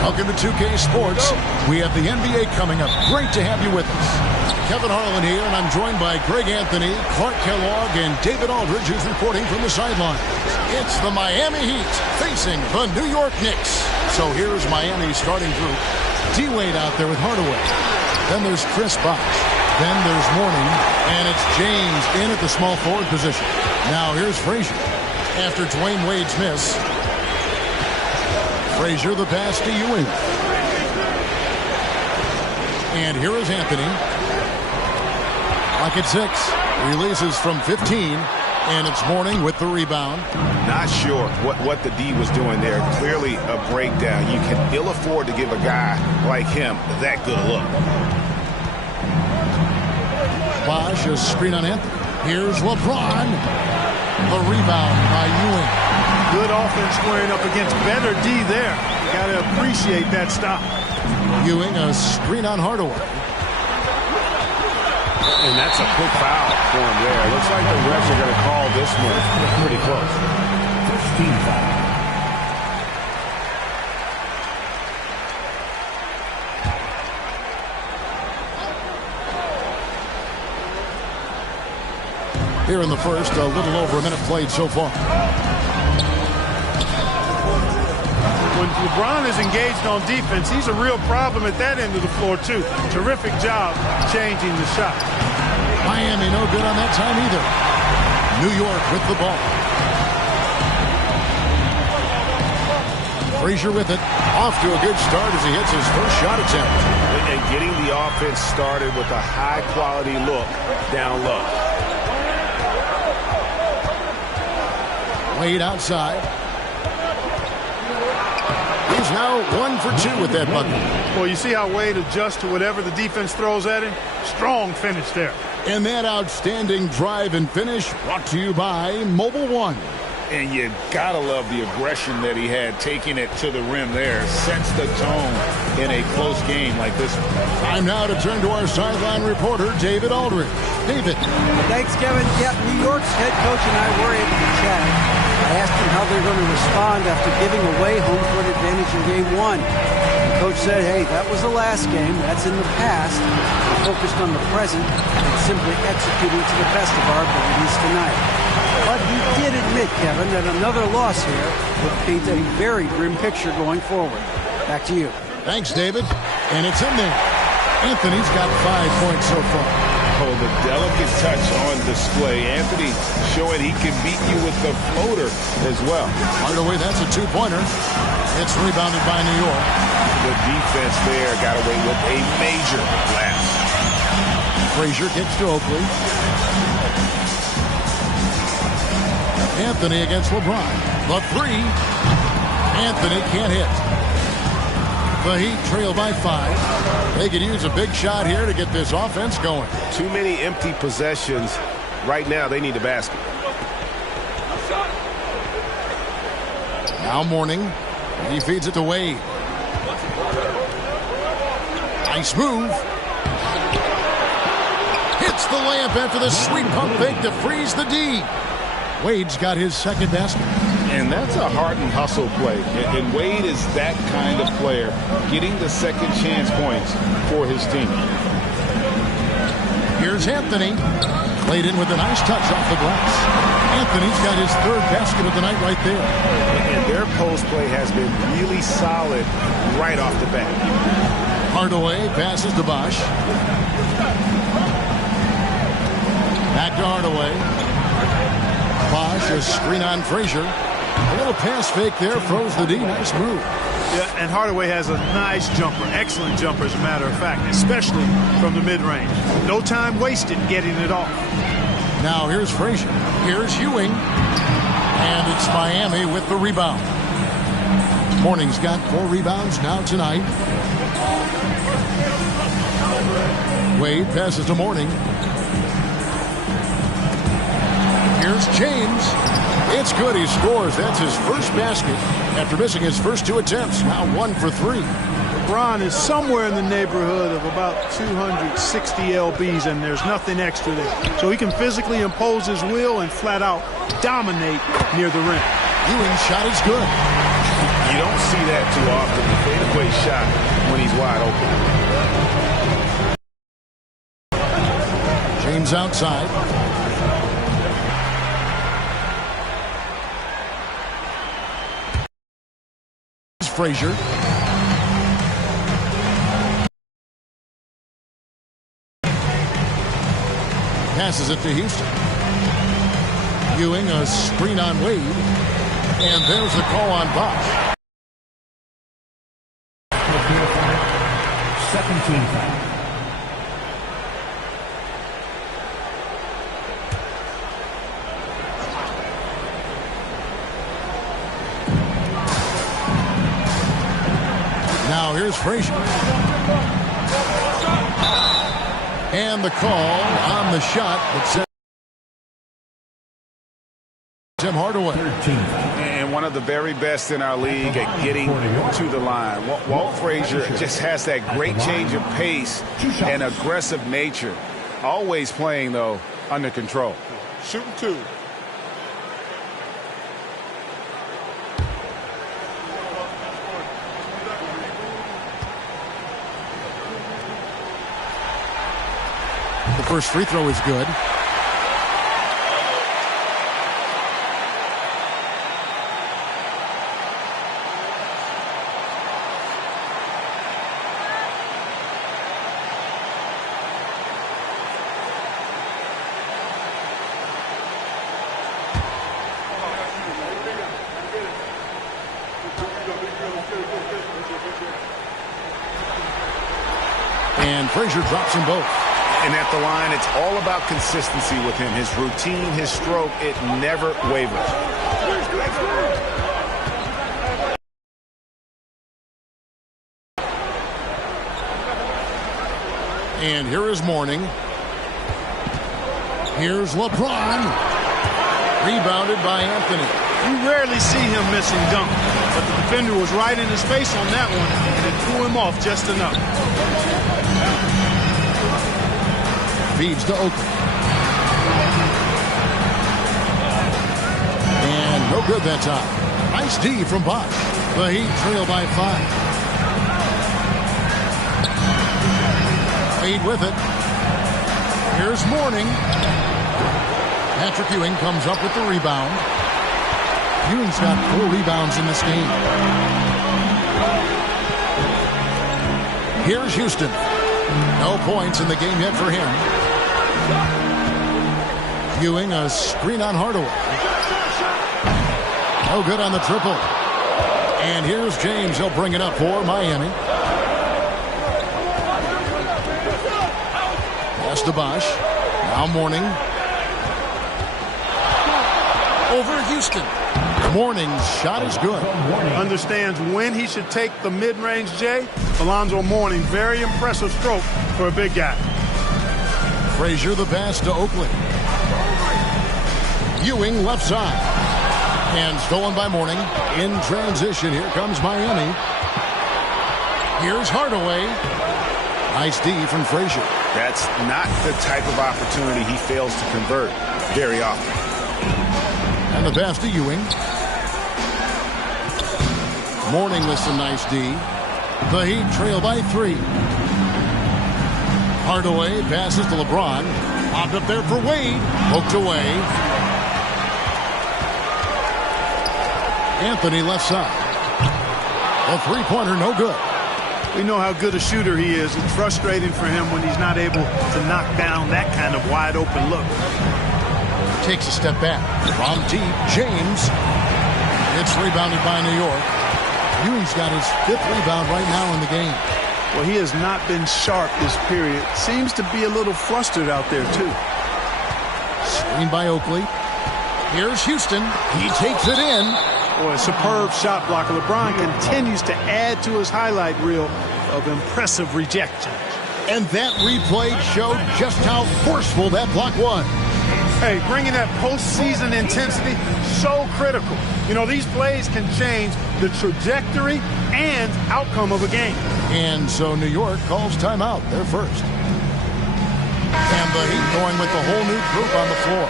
Welcome to 2K Sports. We have the NBA coming up. Great to have you with us. Kevin Harlan here, and I'm joined by Greg Anthony, Clark Kellogg, and David Aldridge, who's reporting from the sideline. It's the Miami Heat facing the New York Knicks. So here's Miami's starting group. D-Wade out there with Hardaway. Then there's Chris Bosh. Then there's Mourning, and it's James in at the small forward position. Now here's Frazier. After Dwayne Wade's miss, Frazier the pass to Ewing. And here is Anthony. Clock at 6. Releases from 15. And it's Mourning with the rebound. Not sure what the D was doing there. Clearly a breakdown. You can ill afford to give a guy like him that good a look. Bosh, a screen on Anthony. Here's LeBron. The rebound by Ewing. Good offense squaring up against better D there. You got to appreciate that stop. Ewing, a screen on Hardaway. And that's a quick foul for him there. Looks like the refs are going to call this one pretty close. 15 foul. Here in the first, a little over a minute played so far. When LeBron is engaged on defense, he's a real problem at that end of the floor, too. Terrific job changing the shot. Miami no good on that time either. New York with the ball. Frazier with it. Off to a good start as he hits his first shot attempt. And getting the offense started with a high-quality look down low. Wade outside. He's now 1 for 2 with that bucket. Well, you see how Wade adjusts to whatever the defense throws at him? Strong finish there. And that outstanding drive and finish brought to you by Mobile One. And you gotta love the aggression that he had, taking it to the rim there. Sets the tone in a close game like this one. Time now to turn to our sideline reporter, David Aldridge. David. Thanks, Kevin. Yeah, New York's head coach and I were able to chat. I asked him how they're going to respond after giving away home court advantage in Game 1. The coach said, hey, that was the last game. That's in the past. We're focused on the present and simply executing to the best of our abilities tonight. But he did admit, Kevin, that another loss here would paint a very grim picture going forward. Back to you. Thanks, David. And it's in there. Anthony's got 5 points so far. Oh, the delicate touch on display. Anthony showing he can beat you with the floater as well. Hardaway, that's a two-pointer. It's rebounded by New York. The defense there got away with a major blast. Frazier kicks to Oakley. Anthony against LeBron. The three. Anthony can't hit. The Heat trail by 5. They could use a big shot here to get this offense going. Too many empty possessions. Right now, they need a basket. Now Mourning. He feeds it to Wade. Nice move. Hits the layup after the sweet pump fake to freeze the D. Wade's got his second basket. And that's a heart and hustle play. And Wade is that kind of player, getting the second chance points for his team. Here's Anthony. Played in with a nice touch off the glass. Anthony's got his third basket of the night right there. And their post play has been really solid right off the bat. Hardaway passes to Bosh. Back to Hardaway. Bosh, a screen on Frazier. A little pass fake there, froze the D. Nice move. Yeah, and Hardaway has a nice jumper, excellent jumper as a matter of fact, especially from the mid-range. No time wasted getting it off. Now here's Frazier. Here's Ewing. And it's Miami with the rebound. Mourning's got 4 rebounds now tonight. Wade passes to Mourning. Here's James. It's good. He scores. That's his first basket after missing his first 2 attempts. Now 1 for 3. LeBron is somewhere in the neighborhood of about 260 lbs, and there's nothing extra there. So he can physically impose his will and flat out dominate near the rim. Ewing's shot is good. You don't see that too often. The fadeaway shot when he's wide open. James outside. Frazier. Passes it to Houston. Ewing, a screen on Wade. And there's the call on Bosch. 17 foul. Now here's Frazier. And the call on the shot that sent Tim Hardaway. And one of the very best in our league at getting to the line. Walt Frazier just has that great change of pace and aggressive nature. Always playing, though, under control. Shooting two. The first free throw is good. And Frazier drops them both. And at the line, it's all about consistency with him. His routine, his stroke, it never wavers. And here is Mourning. Here's LeBron. Rebounded by Anthony. You rarely see him missing dunk, but the defender was right in his face on that one, and it threw him off just enough. Feeds to Oakley. And no good that time. Nice D from Bosch. The Heat trail by 5. Wade with it. Here's Mourning. Patrick Ewing comes up with the rebound. Ewing's got 4 rebounds in this game. Here's Houston. No points in the game yet for him. Ewing, a screen on Hardaway. No good on the triple. And here's James. He'll bring it up for Miami. Pass to Bosch. Now Mourning. Over Houston. Mourning's shot is good. Understands when he should take the mid-range J. Alonzo Mourning, very impressive stroke for a big guy. Frazier the pass to Oakley. Ewing left side. And stolen by Mourning. In transition, here comes Miami. Here's Hardaway. Nice D from Frazier. That's not the type of opportunity he fails to convert very often. And the pass to Ewing. Mourning with some nice D. The Heat trail by 3. Hardaway passes to LeBron. Popped up there for Wade. Poked away. Anthony left side. A three-pointer, no good. We know how good a shooter he is. It's frustrating for him when he's not able to knock down that kind of wide-open look. Takes a step back. From deep, James. It's rebounded by New York. Ewing's got his 5th rebound right now in the game. Well, he has not been sharp this period. Seems to be a little flustered out there, too. Screened by Oakley. Here's Houston. He takes it in. Boy, a superb shot blocker. LeBron continues to add to his highlight reel of impressive rejections. And that replay showed just how forceful that block was. Hey, bringing that postseason intensity, so critical. You know, these plays can change the trajectory and outcome of a game. And so New York calls timeout. They're first. And the Heat going with the whole new group on the floor.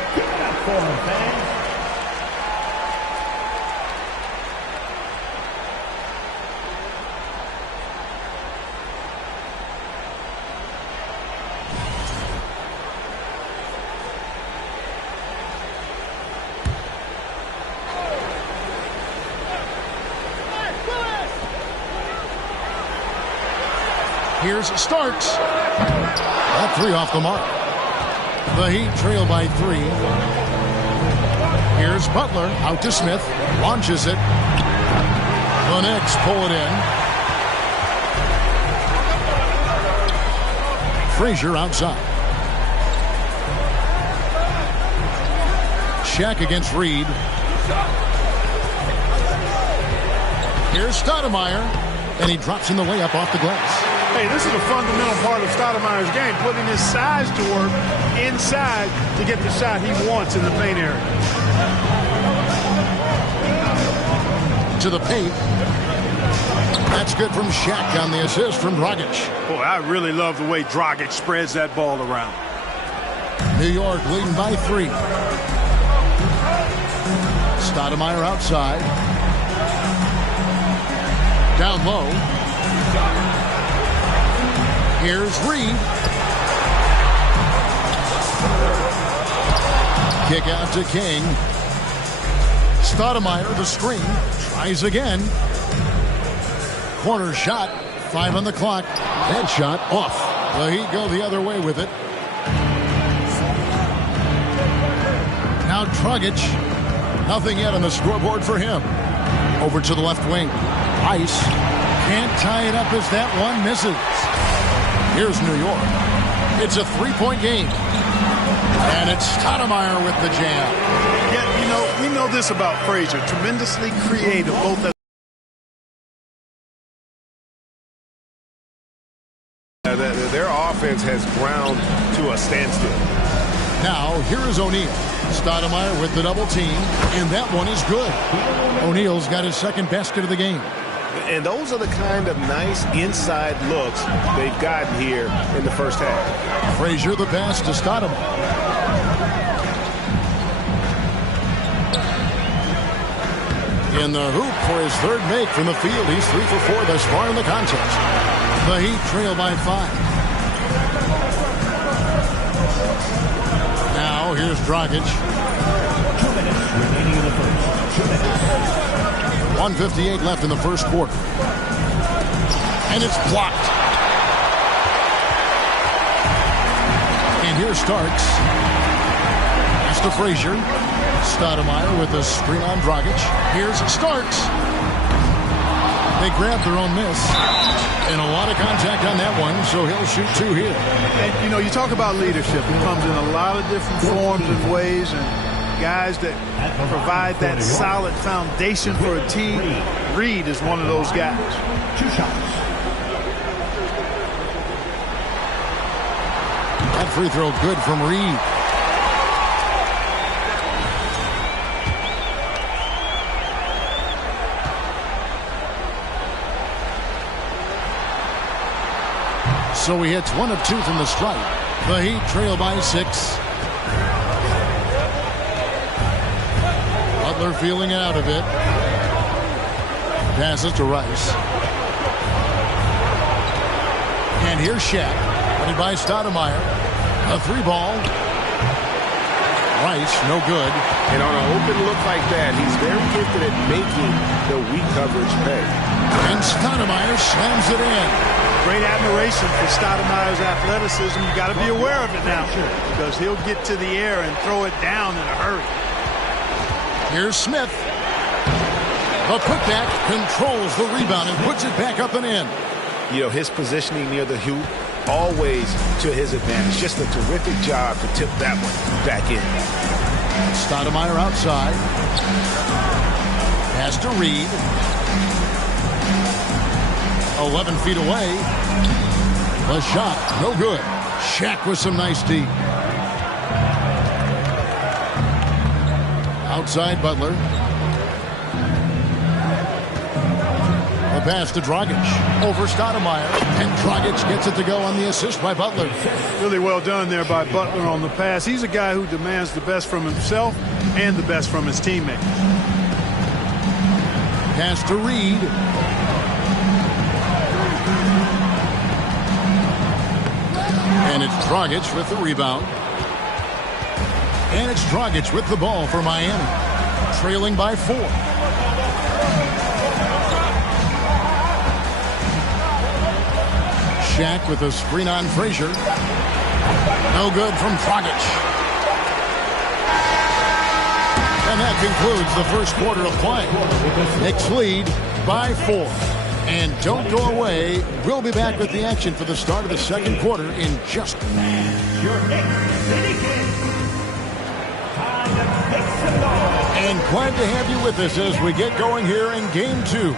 Here's Starks. All three off the mark. The Heat trail by 3. Here's Butler out to Smith. Launches it. The Knicks pull it in. Frazier outside. Shaq against Reed. Here's Stoudemire. And he drops in the layup off the glass. Hey, this is a fundamental part of Stoudemire's game, putting his size to work inside to get the shot he wants in the paint area. To the paint. That's good from Shaq on the assist from Dragic. Boy, I really love the way Dragic spreads that ball around. New York leading by 3. Stoudemire outside. Down low. Here's Reed. Kick out to King. Stoudemire, the screen. Tries again. Corner shot. 5 on the clock. That shot off. The Heat go the other way with it. Now Dragic. Nothing yet on the scoreboard for him. Over to the left wing. Ice. Can't tie it up as that one misses. Here's New York. It's a 3-point game. And it's Stoudemire with the jam. Yeah, you know, we know this about Frazier. Tremendously creative, both as their offense has ground to a standstill. Now, here is O'Neal. Stoudemire with the double team, and that one is good. O'Neal's got his second basket of the game. And those are the kind of nice inside looks they've gotten here in the first half. Frazier the pass to Stoudemire. In the hoop for his third make from the field. He's 3 for 4 thus far in the contest. The Heat trail by 5. Now here's Dragic. 1:58 left in the first quarter. And it's blocked. And here's Starks. Pass to Frazier. Stoudemire with a screen on Dragic. Here's Starks. They grabbed their own miss. And a lot of contact on that one, so he'll shoot 2 here. And, you know, you talk about leadership. It comes in a lot of different forms and ways, and guys that provide that solid foundation for a team. Reed is one of those guys. 2 shots. That free throw good from Reed. So he hits 1 of 2 from the stripe. The Heat trail by 6. Butler feeling out of it. Passes to Rice. And here's Shaq. Running by Stoudemire. A 3-ball. Rice, no good. And on an open look like that, he's very gifted at making the weak coverage pay. And Stoudemire slams it in. Great admiration for Stoudemire's athleticism. You got to be aware of it now, because he'll get to the air and throw it down in a hurry. Here's Smith. The putback controls the rebound and puts it back up and in. You know, his positioning near the hoop, always to his advantage. Just a terrific job to tip that one back in. Stoudemire outside. Pass to Reed. 11 feet away. The shot, no good. Shaq with some nice deep. Outside Butler. The pass to Dragic. Over Stoudemire. And Dragic gets it to go on the assist by Butler. Really well done there by Butler on the pass. He's a guy who demands the best from himself and the best from his teammates. Pass to Reed. And it's Dragic with the rebound. And it's Dragic with the ball for Miami. Trailing by 4. Shaq with a screen on Frazier. No good from Dragic. And that concludes the first quarter of play. Knicks lead by 4. And don't go away. We'll be back with the action for the start of the second quarter in just a minute. And glad to have you with us as we get going here in Game 2.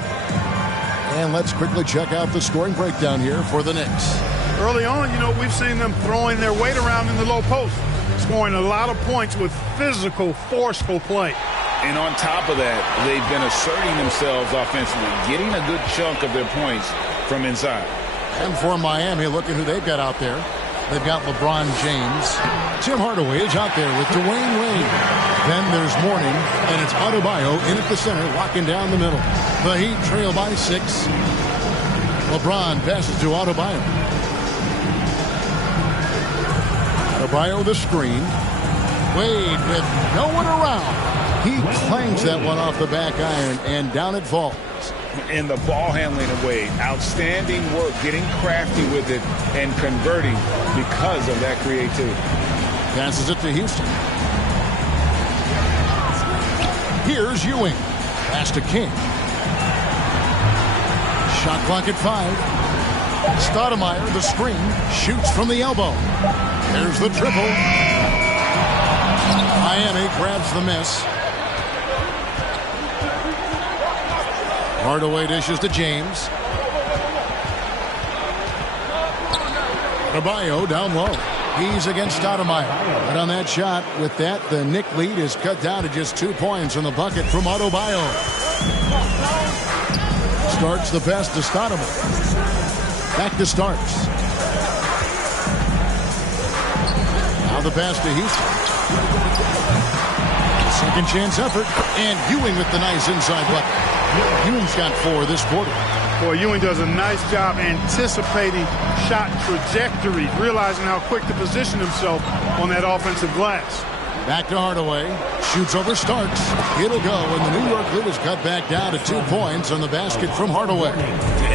And let's quickly check out the scoring breakdown here for the Knicks. Early on, we've seen them throwing their weight around in the low post, scoring a lot of points with physical, forceful play. And on top of that, they've been asserting themselves offensively, getting a good chunk of their points from inside. And for Miami, look at who they've got out there. They've got LeBron James. Tim Hardaway is out there with Dwayne Wade. Then there's Mourning, and it's Adebayo in at the center, locking down the middle. The Heat trail by 6. LeBron passes to Adebayo. Adebayo the screen. Wade with no one around. He clangs that one off the back iron, and down it falls. And the ball handling of Wade, outstanding work, getting crafty with it and converting because of that creativity. Passes it to Houston. Here's Ewing. Pass to King. Shot clock at 5. Stoudemire, the screen, shoots from the elbow. There's the triple. Miami grabs the miss. Hardaway dishes to James. Adebayo down low. He's against Stoudemire. But on that shot, with that, the Knick lead is cut down to just 2 points on the bucket from Adebayo. Starks the pass to Stoudemire. Back to Starks. Now the pass to Houston. Second chance effort. And Ewing with the nice inside bucket. Ewing's got 4 this quarter. Boy, Ewing does a nice job anticipating shot trajectories, realizing how quick to position himself on that offensive glass. Back to Hardaway. Shoots over Starks. It'll go, and the New York lead is cut back down to 2 points on the basket from Hardaway.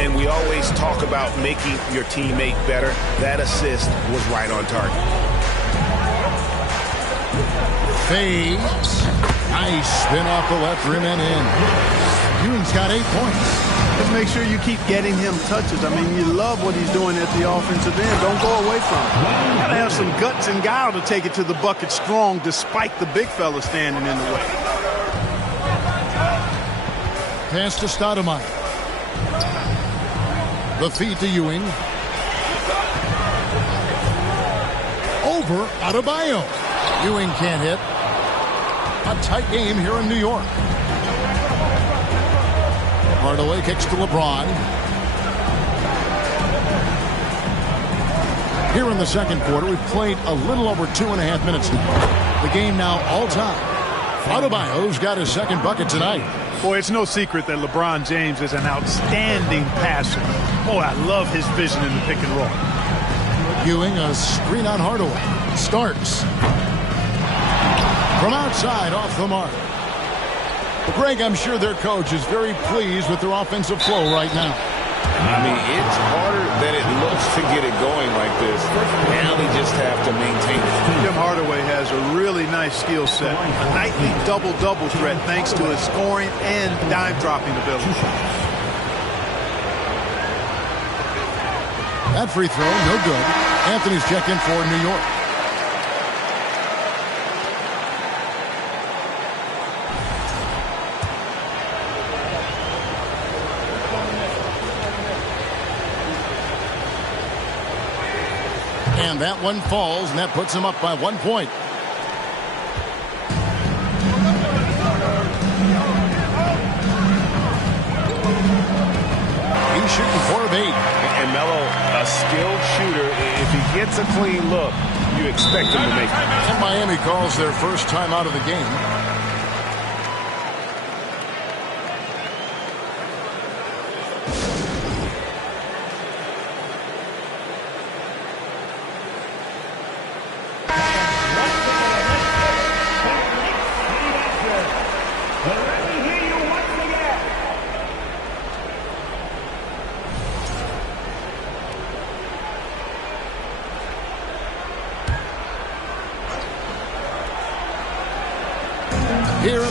And we always talk about making your teammate better. That assist was right on target. Fades. Nice spin off the left rim and in. Ewing's got 8 points. Just make sure you keep getting him touches. I mean, you love what he's doing at the offensive end. Don't go away from it. You gotta have some guts and guile to take it to the bucket strong despite the big fella standing in the way. Pass to Stoudemire. The feed to Ewing. Over Adebayo. Ewing can't hit. A tight game here in New York. Hardaway kicks to LeBron. Here in the second quarter, we've played a little over 2.5 minutes now. The game now all time. Adebayo's got his second bucket tonight. Boy, it's no secret that LeBron James is an outstanding passer. Boy, I love his vision in the pick and roll. Ewing, a screen on Hardaway. Starks. From outside, off the mark. Greg, I'm sure their coach is very pleased with their offensive flow right now. I mean, it's harder than it looks to get it going like this. Now they just have to maintain it. Tim Hardaway has a really nice skill set. A nightly double-double threat thanks to his scoring and dime-dropping ability. That free throw, no good. Anthony's checked in for New York. And that one falls, and that puts him up by 1 point. He's shooting 4 of 8. And Melo, a skilled shooter, if he gets a clean look, you expect him to make it. And Miami calls their first time out of the game.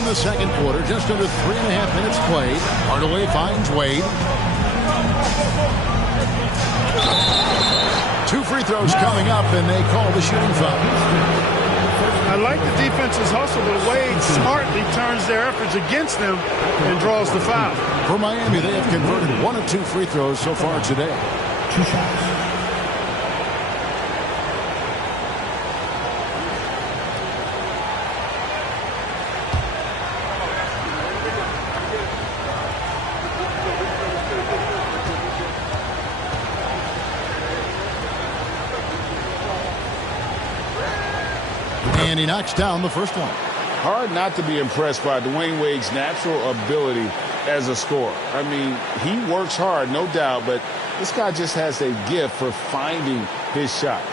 the second quarter. Just under 3.5 minutes played. Hardaway finds Wade. 2 free throws coming up, and they call the shooting foul. I like the defense's hustle, but Wade smartly turns their efforts against them and draws the foul. For Miami, they have converted 1 of 2 free throws so far today. 2 shots. And he knocks down the first one. Hard not to be impressed by Dwayne Wade's natural ability as a scorer. I mean, he works hard, no doubt, but this guy just has a gift for finding his shots.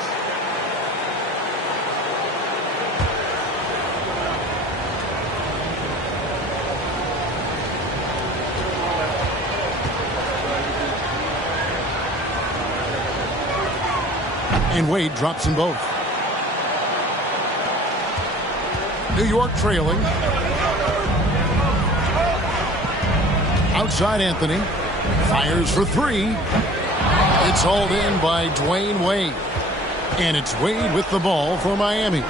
And Wade drops them both. New York trailing. Outside Anthony. Fires for 3. It's hauled in by Dwayne Wade. And it's Wade with the ball for Miami.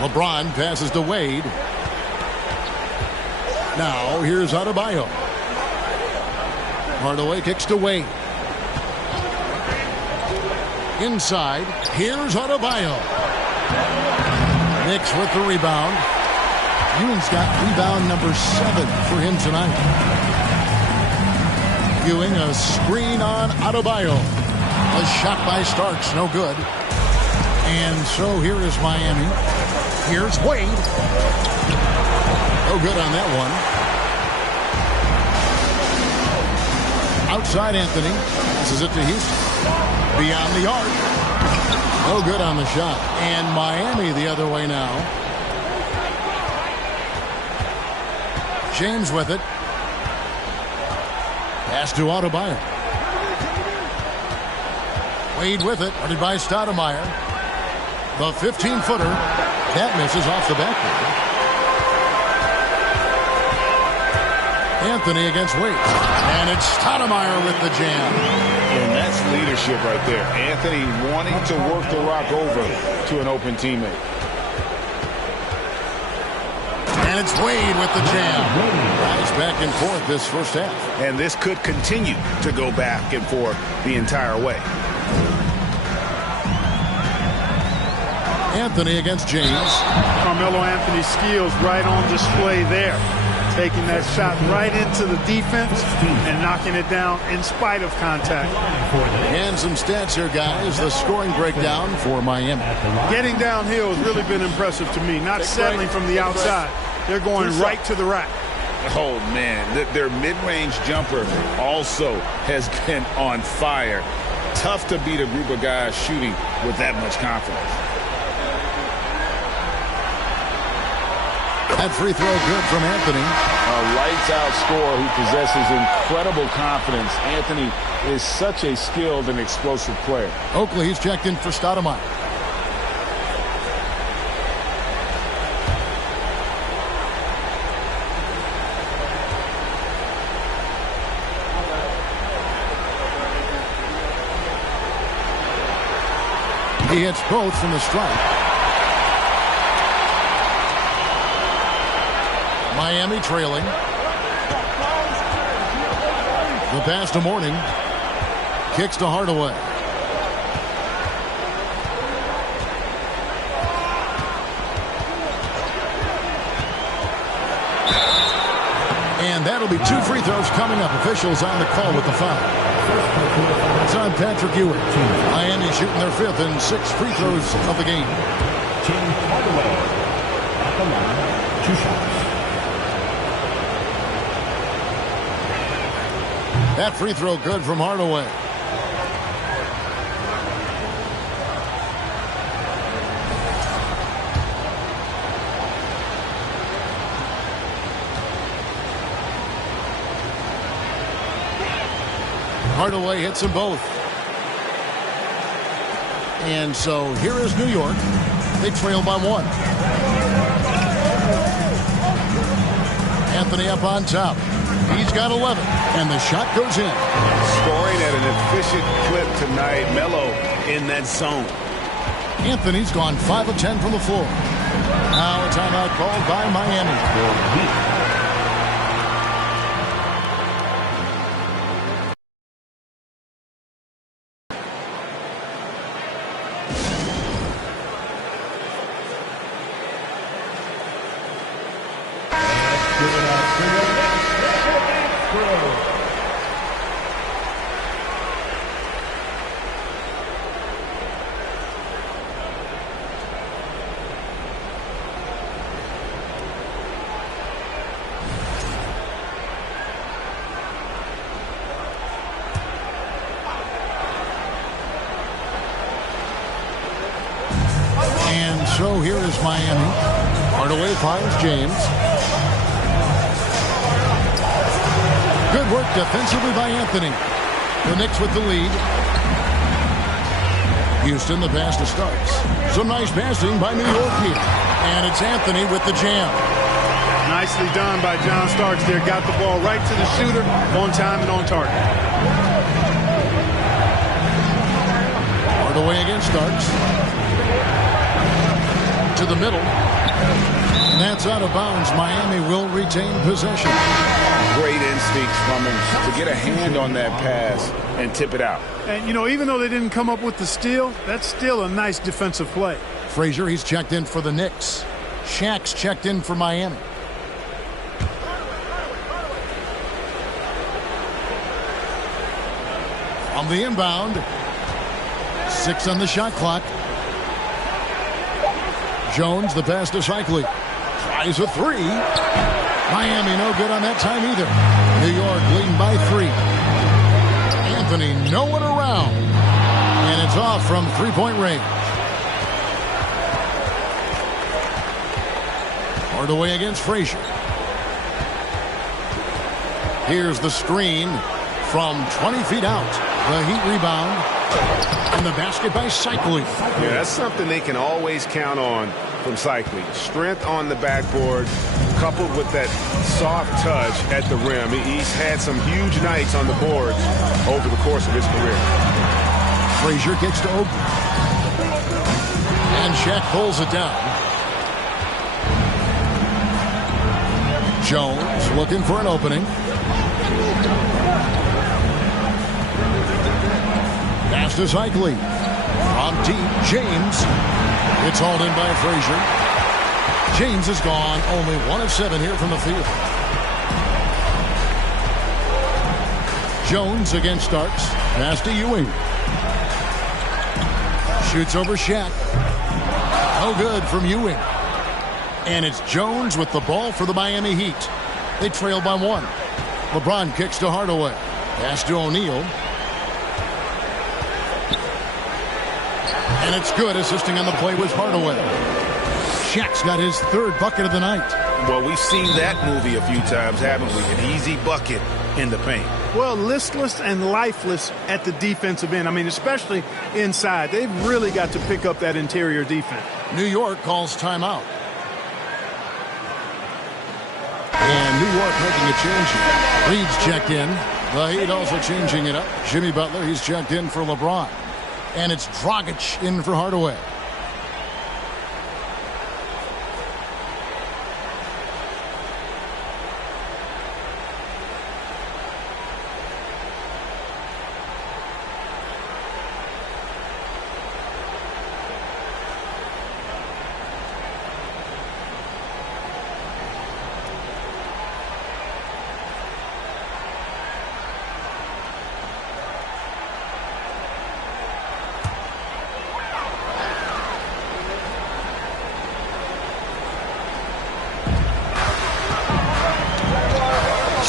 LeBron passes to Wade. Now here's Adebayo. Hardaway kicks to Wade. Inside. Here's Adebayo. Knicks with the rebound. Ewing's got rebound number 7 for him tonight. Ewing, a screen on Adebayo. A shot by Starks, no good. And so here is Miami. Here's Wade. No good on that one. Outside Anthony. Passes it to Houston. Beyond the arc. No good on the shot. And Miami the other way now. James with it. Pass to Adebayo. Wade with it. Guarded by Stoudemire. The 15-footer. That misses off the backboard. Anthony against Wade. And it's Stoudemire with the jam. And that's leadership right there. Anthony wanting to work the rock over to an open teammate. And it's Wade with the jam. Guys back and forth this first half. And this could continue to go back and forth the entire way. Anthony against James. Carmelo Anthony's skills right on display there. Taking that shot right into the defense and knocking it down in spite of contact. And some stats here, guys. The scoring breakdown for Miami. Getting downhill has really been impressive to me. Not settling from the outside. They're going right to the rack. Oh, man. Their mid-range jumper also has been on fire. Tough to beat a group of guys shooting with that much confidence. That free throw good from Anthony. A lights-out scorer who possesses incredible confidence. Anthony is such a skilled and explosive player. Oakley, he's checked in for Stoudemire. He hits both from the stripe. Miami trailing. The pass to Mourning. Kicks to Hardaway. And that'll be 2 free throws coming up. Officials on the call with the foul. It's on Patrick Ewing. Miami shooting their 5th and 6 free throws of the game. James Hardaway at the line. 2 shots. That free throw good from Hardaway. Hardaway hits them both. And so here is New York. They trail by 1. Anthony up on top. He's got 11, and the shot goes in. Scoring at an efficient clip tonight. Melo in that zone. Anthony's gone 5 of 10 from the floor. Now a timeout called by Miami. So here is Miami. Hardaway finds James. Good work defensively by Anthony. The Knicks with the lead. Houston, the pass to Starks. Some nice passing by New York here. And it's Anthony with the jam. Nicely done by John Starks there. Got the ball right to the shooter on time and on target. Hardaway against Starks. To the middle. And that's out of bounds. Miami will retain possession. Great instincts from him to get a hand on that pass and tip it out. And, you know, even though they didn't come up with the steal, that's still a nice defensive play. Frazier, he's checked in for the Knicks. Shaq's checked in for Miami. On the inbound. 6 on the shot clock. Jones, the pass to Cycli. Tries a 3. Miami no good on that time either. New York leading by 3. Anthony no one around. And it's off from three-point range. Hardaway against Frazier. Here's the screen from 20 feet out. The Heat rebound. And the basket by Cycli. Yeah, that's something they can always count on from Cycli. Strength on the backboard, coupled with that soft touch at the rim. He's had some huge nights on the boards over the course of his career. Frazier gets to open. And Shaq pulls it down. Jones looking for an opening. Pass to Cycli. From deep, James. It's hauled in by Frazier. James is gone. Only 1 of 7 here from the field. Jones against Starks. Pass to Ewing. Shoots over Shaq. No good from Ewing. And it's Jones with the ball for the Miami Heat. They trail by 1. LeBron kicks to Hardaway. Pass to O'Neal. And it's good, assisting on the play with Hardaway. Shaq's got his 3rd bucket of the night. Well, we've seen that movie a few times, haven't we? An easy bucket in the paint. Well, listless and lifeless at the defensive end. I mean, especially inside. They've really got to pick up that interior defense. New York calls timeout. And New York making a change. Reed's checked in. The Heat also changing it up. Jimmy Butler, he's checked in for LeBron. And it's Dragic in for Hardaway.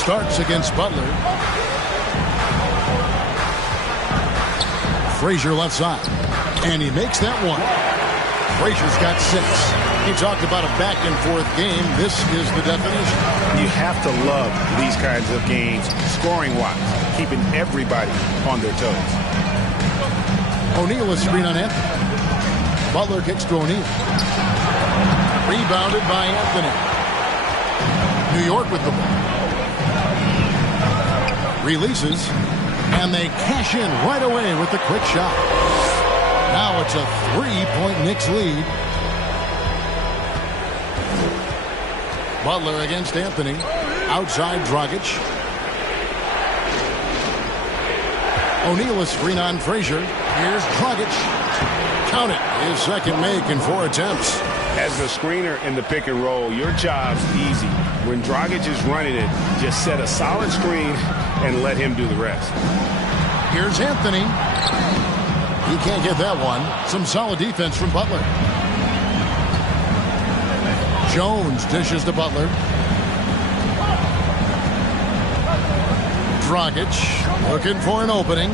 Starks against Butler. Frazier left side. And he makes that one. Frazier's got 6. He talked about a back-and-forth game. This is the definition. You have to love these kinds of games, scoring-wise, keeping everybody on their toes. O'Neal with screen on Anthony. Butler kicks to O'Neal. Rebounded by Anthony. New York with the ball. Releases, and they cash in right away with the quick shot. Now it's a 3-point Knicks lead. Butler against Anthony. Outside Dragic. O'Neal is screen on Frazier. Here's Dragic. Count it. His second make in 4 attempts. As the screener in the pick and roll, your job's easy. When Dragic is running it, just set a solid screen and let him do the rest. Here's Anthony. He can't get that one. Some solid defense from Butler. Jones dishes to Butler. Dragic looking for an opening.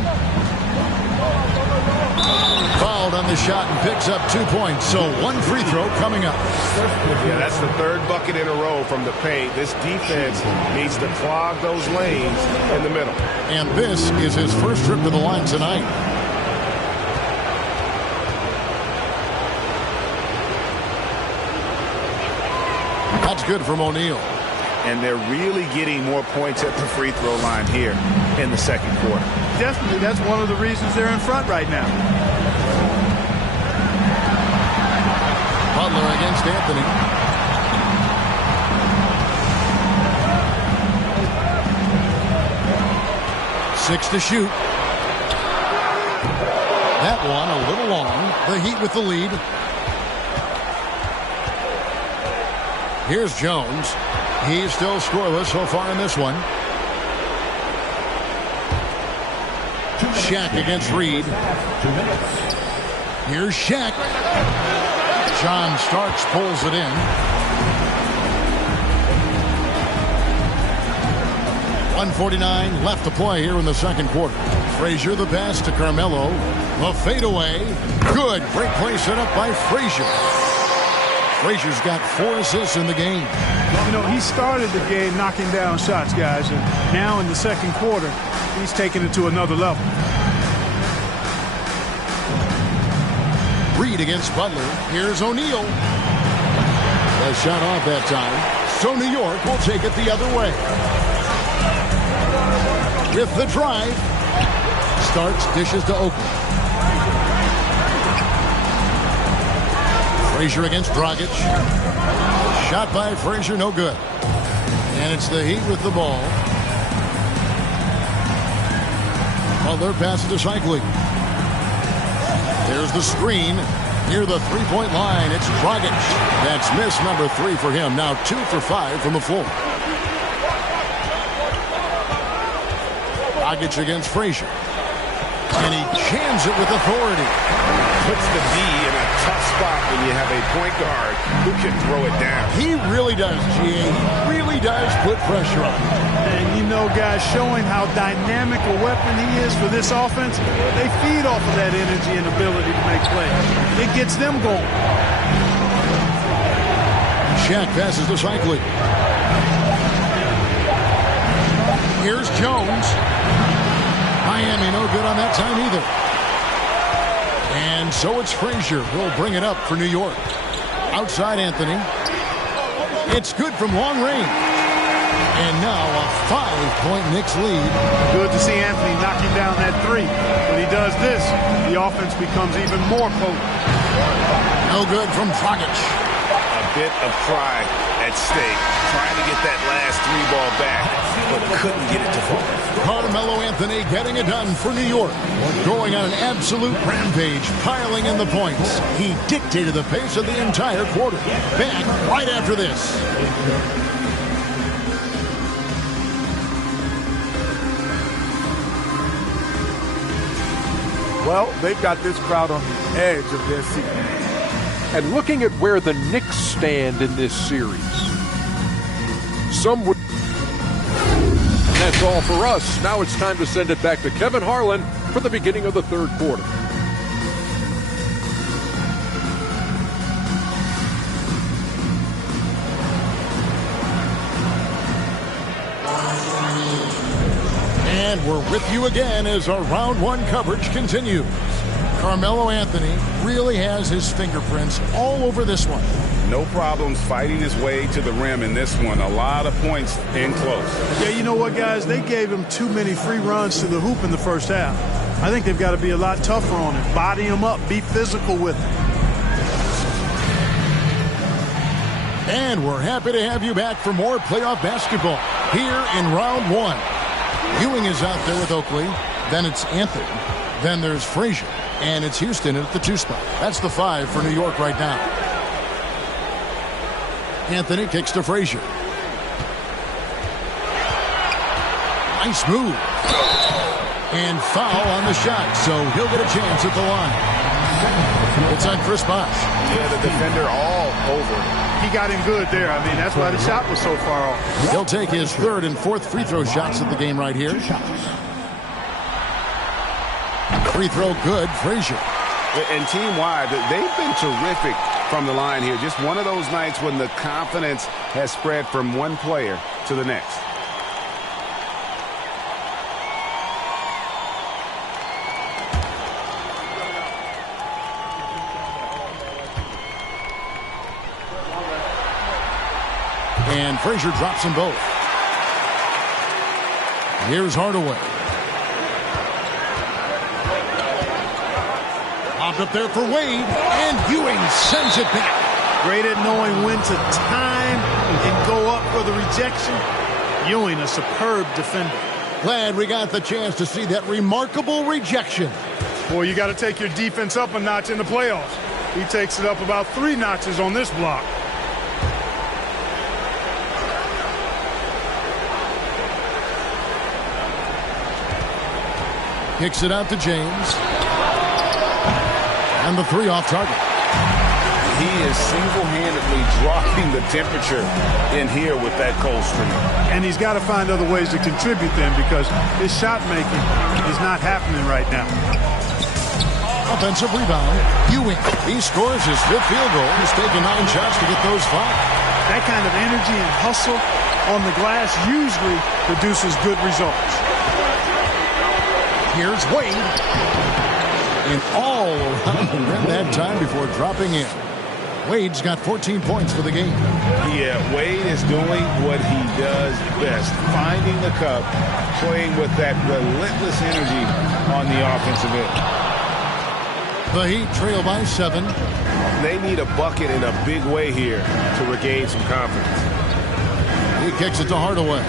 Fouled on the shot and picks up 2 points. So 1 free throw coming up. Yeah, that's the 3rd bucket in a row from the paint. This defense needs to clog those lanes in the middle. And this is his first trip to the line tonight. That's good from O'Neal. And they're really getting more points at the free throw line here in the second quarter. Definitely, that's one of the reasons they're in front right now. Butler against Anthony. 6 to shoot. That one a little long. The Heat with the lead. Here's Jones. He's still scoreless so far in this one. Shaq against Reed. Here's Shaq. John Starks pulls it in. 1:49 left to play here in the second quarter. Frazier the pass to Carmelo. The fadeaway. Good. Great play set up by Frazier. Frazier's got 4 assists in the game. You know, he started the game knocking down shots, guys, and now in the second quarter, he's taking it to another level. Reed against Butler. Here's O'Neal. The shot off that time. So New York will take it the other way. With the drive. Starks dishes to Oakland. Frazier against Dragic. Shot by Frazier, no good. And it's the Heat with the ball. Butler passes to Cycling. There's the screen. Near the three-point line, it's Dragic. That's miss number 3 for him. Now 2 for 5 from the floor. Dragic against Frazier. And he jams it with authority. Puts the D in a tough spot when you have a point guard who can throw it down. He really does, G.A. He really does put pressure on him. And you know, guys, showing how dynamic a weapon he is for this offense, they feed off of that energy and ability to make plays. It gets them going. Shaq passes to Cycling. Here's Jones. Miami no good on that time either. And so it's Frazier who'll bring it up for New York. Outside Anthony. It's good from long range. And now a 5-point Knicks lead. Good to see Anthony knocking down that 3. When he does this, the offense becomes even more potent. No good from Dragic. A bit of pride at stake. Trying to get that last 3 ball back, but couldn't get it to fall. Carmelo Anthony getting it done for New York. Going on an absolute rampage, piling in the points. He dictated the pace of the entire quarter. Back right after this. Well, they've got this crowd on the edge of their seat. And looking at where the Knicks stand in this series, some would. And that's all for us. Now it's time to send it back to Kevin Harlan for the beginning of the third quarter. And we're with you again as our round 1 coverage continues. Carmelo Anthony really has his fingerprints all over this one. No problems fighting his way to the rim in this one. A lot of points in close. Yeah, you know what, guys? They gave him too many free runs to the hoop in the first half. I think they've got to be a lot tougher on him. Body him up. Be physical with him. And we're happy to have you back for more playoff basketball here in round one. Ewing is out there with Oakley. Then it's Anthony. Then there's Frazier. And it's Houston at the 2 spot. That's the 5 for New York right now. Anthony kicks to Frazier. Nice move. And foul on the shot, so he'll get a chance at the line. It's on Chris Bosh. Yeah, the defender all over. He got him good there. I mean, that's why the shot was so far off. He'll take his 3rd and 4th free throw shots of the game right here. Free throw good, Frazier. And team-wide, they've been terrific from the line here. Just one of those nights when the confidence has spread from one player to the next. And Frazier drops them both. Here's Hardaway. Popped up there for Wade, and Ewing sends it back. Great at knowing when to time and go up for the rejection. Ewing, a superb defender. Glad we got the chance to see that remarkable rejection. Boy, you got to take your defense up a notch in the playoffs. He takes it up about 3 notches on this block. Kicks it out to James. And the 3 off target. He is single-handedly dropping the temperature in here with that cold streak. And he's got to find other ways to contribute then, because his shot making is not happening right now. Offensive rebound. Ewing. He scores his 5th field goal. He's taken 9 shots to get those 5. That kind of energy and hustle on the glass usually produces good results. Here's Wade. And all around the rim that time before dropping in. Wade's got 14 points for the game. Yeah, Wade is doing what he does best. Finding the cup, playing with that relentless energy on the offensive end. The Heat trail by 7. They need a bucket in a big way here to regain some confidence. He kicks it to Hardaway.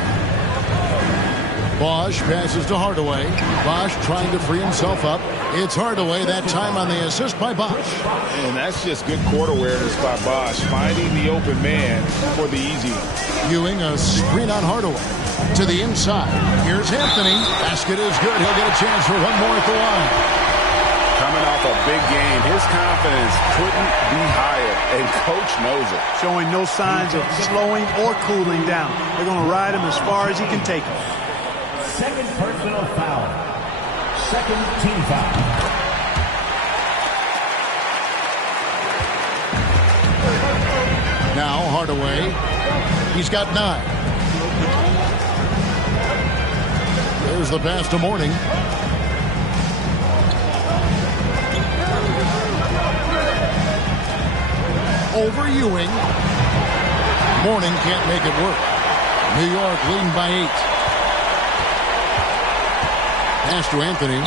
Bosh passes to Hardaway. Bosh trying to free himself up. It's Hardaway, that time on the assist by Bosh. And that's just good court awareness by Bosh, finding the open man for the easy. Ewing, a screen on Hardaway. To the inside. Here's Anthony. Basket is good. He'll get a chance for one more at the line. Coming off a big game, his confidence couldn't be higher, and Coach knows it. Showing no signs of slowing or cooling down. They're going to ride him as far as he can take him. 2nd personal foul. 2nd team foul. Now Hardaway. He's got 9. There's the pass to Mourning. Over Ewing. Mourning can't make it work. New York leading by 8. Pass to Anthony.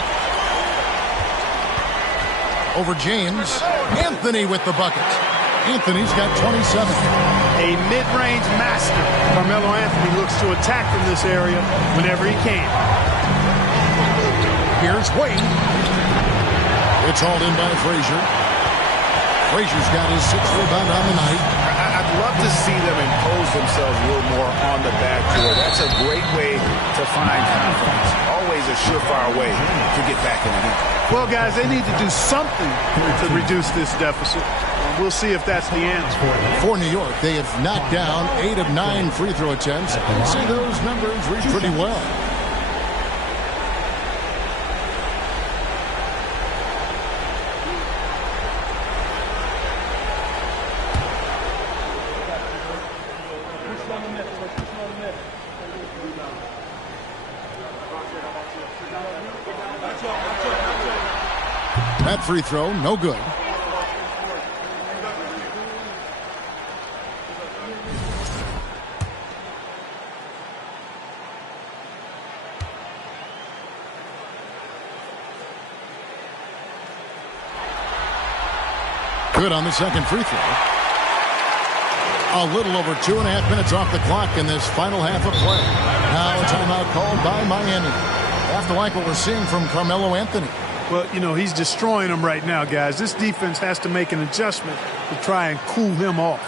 Over James. Anthony with the bucket. Anthony's got 27. A mid-range master. Carmelo Anthony looks to attack from this area whenever he can. Here's Wade. It's hauled in by Frazier. Frazier's got his 6th rebound on the night. I'd love to see them impose themselves a little more on the backboard. That's a great way to find confidence. Always a surefire way to get back in the game. Well, guys, they need to do something to reduce this deficit. We'll see if that's the answer. For New York, they have knocked down 8 of 9 free throw attempts. See those numbers read pretty well. That free throw, no good. Good on the second free throw. A little over 2.5 minutes off the clock in this final half of play. Now a timeout called by Miami. Have to like what we're seeing from Carmelo Anthony. Well, you know, he's destroying them right now, guys. This defense has to make an adjustment to try and cool him off.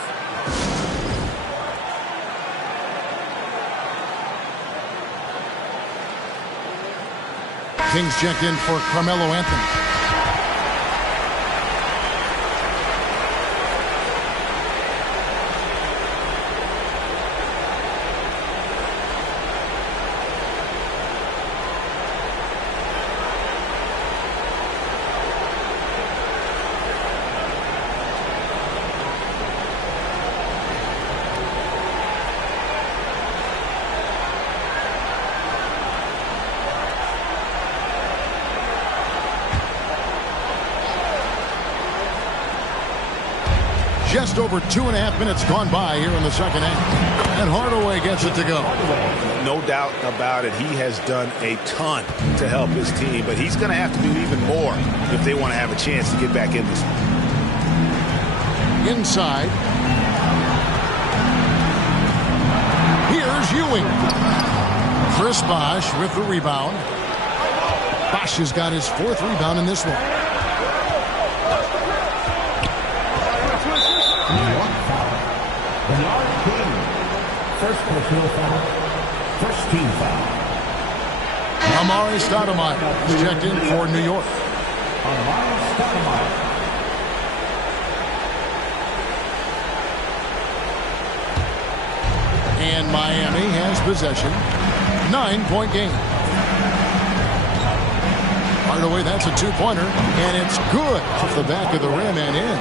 Kings checked in for Carmelo Anthony. Just over 2.5 minutes gone by here in the second half. And Hardaway gets it to go. No doubt about it. He has done a ton to help his team, but he's going to have to do even more if they want to have a chance to get back in this one. Inside. Here's Ewing. Chris Bosh with the rebound. Bosh has got his 4th rebound in this one. First personal foul. First team foul. Amari Stoudemire is checked in for New York. Amari Stoudemire. And Miami has possession. 9-point game. Hardaway, that's a 2-pointer. And it's good off the back of the rim and in.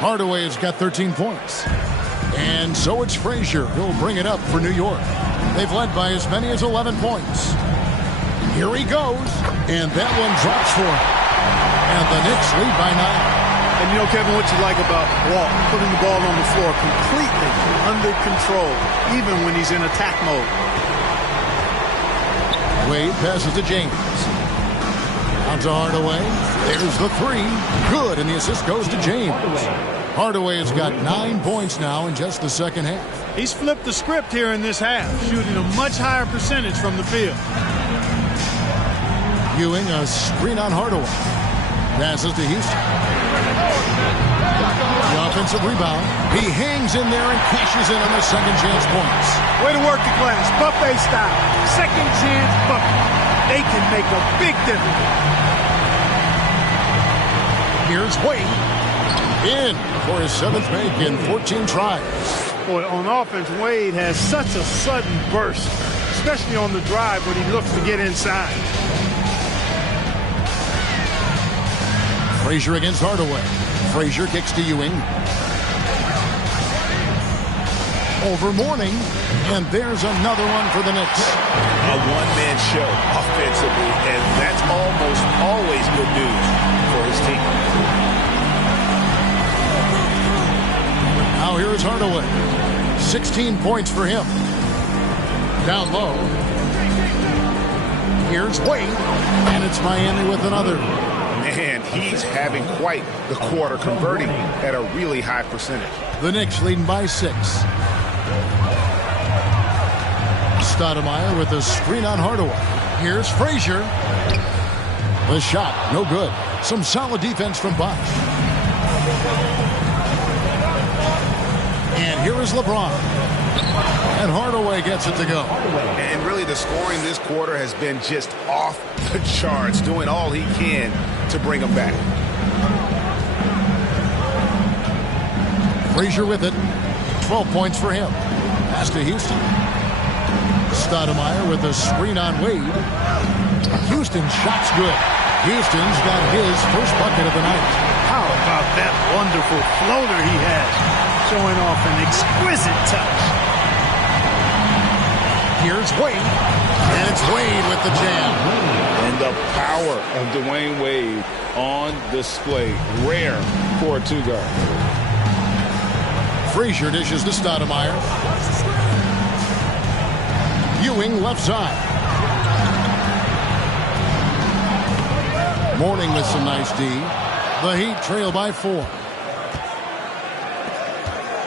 Hardaway has got 13 points. And so it's Frazier who'll bring it up for New York. They've led by as many as 11 points. Here he goes. And that one drops for him. And the Knicks lead by 9. And you know, Kevin, what you like about Walt, putting the ball on the floor completely under control, even when he's in attack mode. Wade passes to James. Out to Hardaway. There's the 3. Good, and the assist goes to James. Hardaway has got 9 points now in just the second half. He's flipped the script here in this half, shooting a much higher percentage from the field. Ewing, a screen on Hardaway. Passes to Houston. The offensive rebound. He hangs in there and cashes in on the second chance points. Way to work the glass, buffet style. Second chance bucket. They can make a big difference. Here's Wade. In for his 7th make in 14 tries. Boy, on offense, Wade has such a sudden burst, especially on the drive when he looks to get inside. Frazier against Hardaway. Frazier kicks to Ewing. Over Mourning. And there's another one for the Knicks. A one-man show offensively, and that's almost always good news for his team. Now here is Hardaway. 16 points for him. Down low. Here's Wade. And it's Miami with another. Man, he's having quite the quarter, converting at a really high percentage. The Knicks leading by 6. Stoudemire with a screen on Hardaway. Here's Frazier. The shot, no good. Some solid defense from Bosh. And here is LeBron. And Hardaway gets it to go. And really the scoring this quarter has been just off the charts, doing all he can to bring them back. Frazier with it. 12 points for him. Pass to Houston. Stoudemire with a screen on Wade. Houston shot's good. Houston's got his first bucket of the night. How about that wonderful floater he has, showing off an exquisite touch. Here's Wade, and it's Wade with the jam. And the power of Dwayne Wade on display. Rare for a two-guard. Frazier dishes to Stoudemire. Ewing left side. Mourning with some nice D. The Heat trail by 4.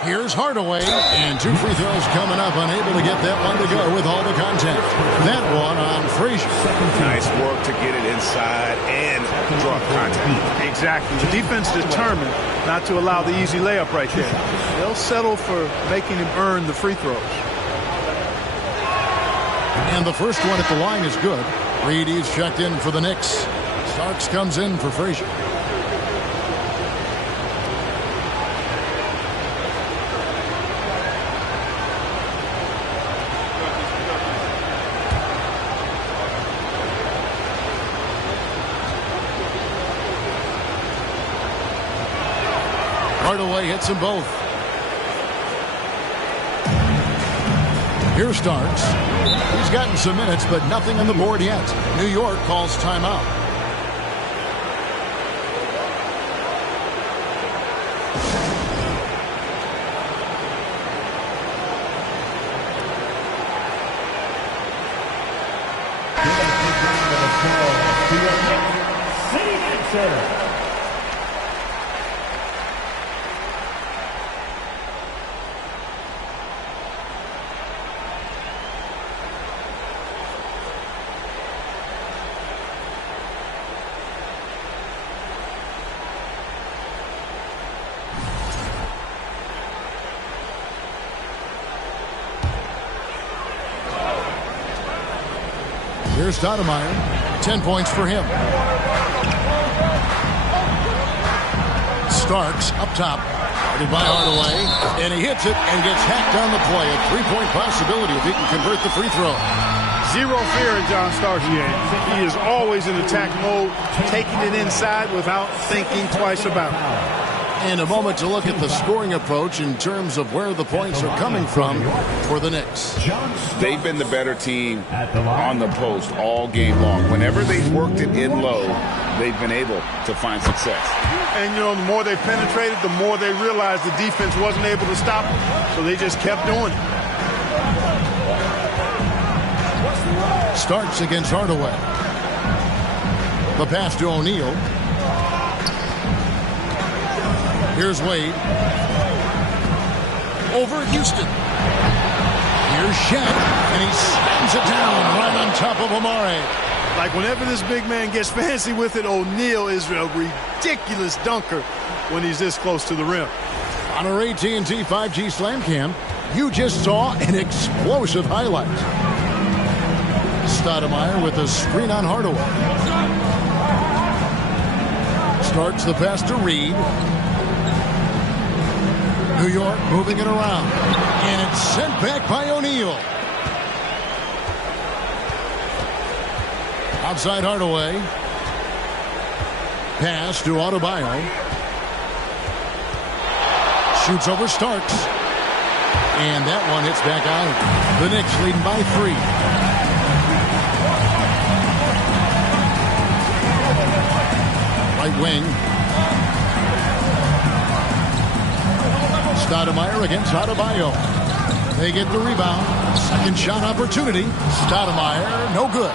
Here's Hardaway, and 2 free throws coming up, unable to get that one to go with all the contact. That one on Frazier. Nice work to get it inside and draw contact. Exactly. The defense determined not to allow the easy layup right there. They'll settle for making him earn the free throws. And the first one at the line is good. Reedy's checked in for the Knicks. Starks comes in for Frazier. Hardaway hits them both. Here Starks. He's gotten some minutes, but nothing on the board yet. New York calls timeout. Here's Stoudemire. 10 points for him. Starks up top. Guarded by Hardaway. And he hits it and gets hacked on the play. A 3-point possibility if he can convert the free throw. Zero fear in John Starks' game. He is always in attack mode, taking it inside without thinking twice about it. And a moment to look at the scoring approach in terms of where the points are coming from for the Knicks. They've been the better team on the post all game long. Whenever they've worked it in low, they've been able to find success. And, you know, the more they penetrated, the more they realized the defense wasn't able to stop them. So they just kept doing it. Starks against Hardaway. The pass to O'Neal. Here's Wade. Over Houston. Here's Shaq, and he slams it down right on top of Amare. Like whenever this big man gets fancy with it, O'Neal is a ridiculous dunker when he's this close to the rim. On our AT&T 5G Slam Cam, you just saw an explosive highlight. Stoudemire with a screen on Hardaway. Starts the pass to Reed. New York moving it around. And it's sent back by O'Neal. Outside Hardaway. Pass to Adebayo. Shoots over Starks. And that one hits back out. The Knicks leading by 3. Right wing. Stoudemire against Adebayo. They get the rebound. Second shot opportunity. Stoudemire, no good.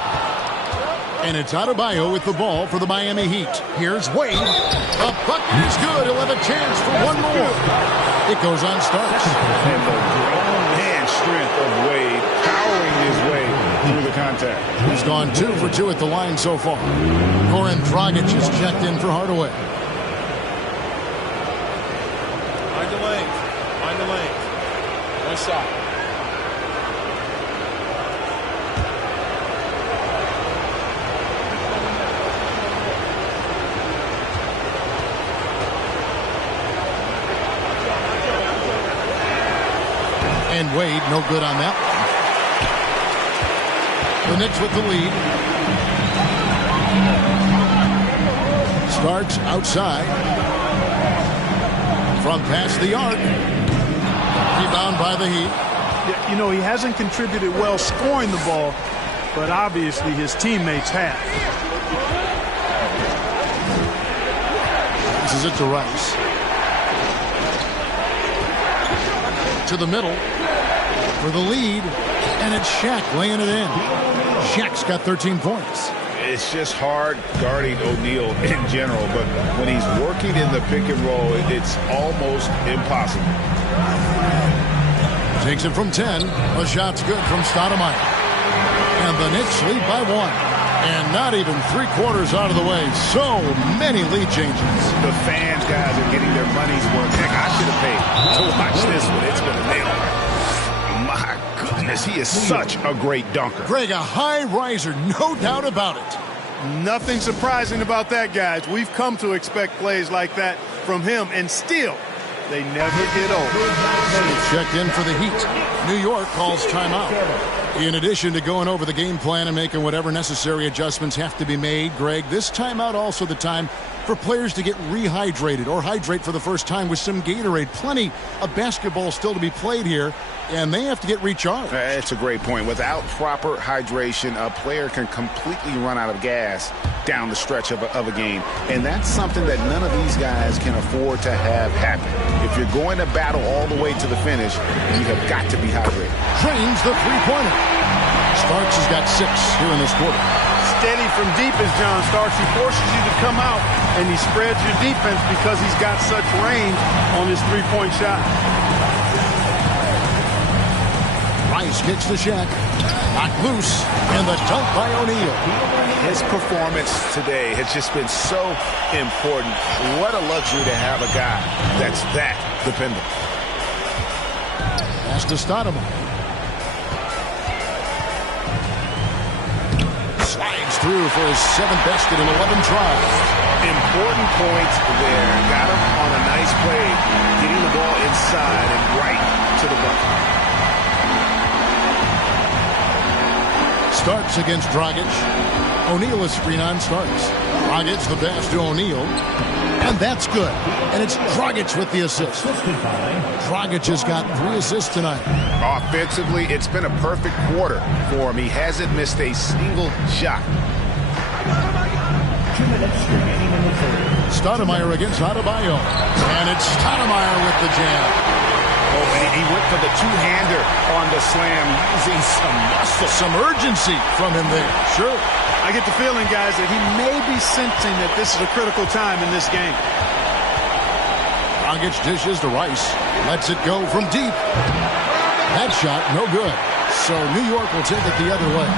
And it's Adebayo with the ball for the Miami Heat. Here's Wade. The bucket is good. He'll have a chance for one more. It goes on Starks. And the grown hand strength of Wade powering his way through the contact. He's gone 2 for 2 at the line so far. Goran Dragic is checked in for Hardaway. Find the lane. Find the lane. One side. And Wade, no good on that. The Knicks with the lead. Starks outside. From past the arc. Rebound by the Heat. You know, he hasn't contributed well scoring the ball, but obviously his teammates have. Passes it to Rice. To the middle for the lead, and it's Shaq laying it in. Shaq's got 13 points. It's just hard guarding O'Neal in general, but when he's working in the pick and roll, it's almost impossible. Takes it from 10. A shot's good from Stoudemire. And the Knicks lead by 1. And not even 3/4 out of the way. So many lead changes. The fans, guys, are getting their money's worth. Heck, I should have paid to watch this one. It's been a nail. My goodness, he is such a great dunker. Greg, a high riser, no doubt about it. Nothing surprising about that, guys. We've come to expect plays like that from him, and still, they never get old. Checked in for the Heat. New York calls timeout. In addition to going over the game plan and making whatever necessary adjustments have to be made, Greg, this timeout also the time for players to get rehydrated or hydrate for the first time with some Gatorade. Plenty of basketball still to be played here, and they have to get recharged. That's a great point. Without proper hydration, a player can completely run out of gas down the stretch of a game. And that's something that none of these guys can afford to have happen. If you're going to battle all the way to the finish, you have got to be hydrated. Trains the three-pointer. Starks has got 6 here in this quarter. Steady from deep is John Starks. He forces you to come out, and he spreads your defense because he's got such range on his three-point shot. Rice kicks the Shaq. Knocked loose, and the dunk by O'Neal. His performance today has just been so important. What a luxury to have a guy that's that dependent. Pass to Stoudemire. Slides through for his 7th basket in 11 tries. Important points there. Got him on a nice play, getting the ball inside and right to the bucket. Starks against Dragic. O'Neal is screen on Starks. Dragic the pass to O'Neal. And that's good. And it's Dragic with the assist. Dragic has got 3 assists tonight. Offensively, it's been a perfect quarter for him. He hasn't missed a single shot. 2 minutes remaining in the third. Stoudemire against Adebayo. And it's Stoudemire with the jam. Oh, and he went for the two-hander on the slam, using some muscle. Some urgency from him there. Sure. I get the feeling, guys, that he may be sensing that this is a critical time in this game. Dragic dishes to Rice. Lets it go from deep. That shot, no good. So New York will take it the other way.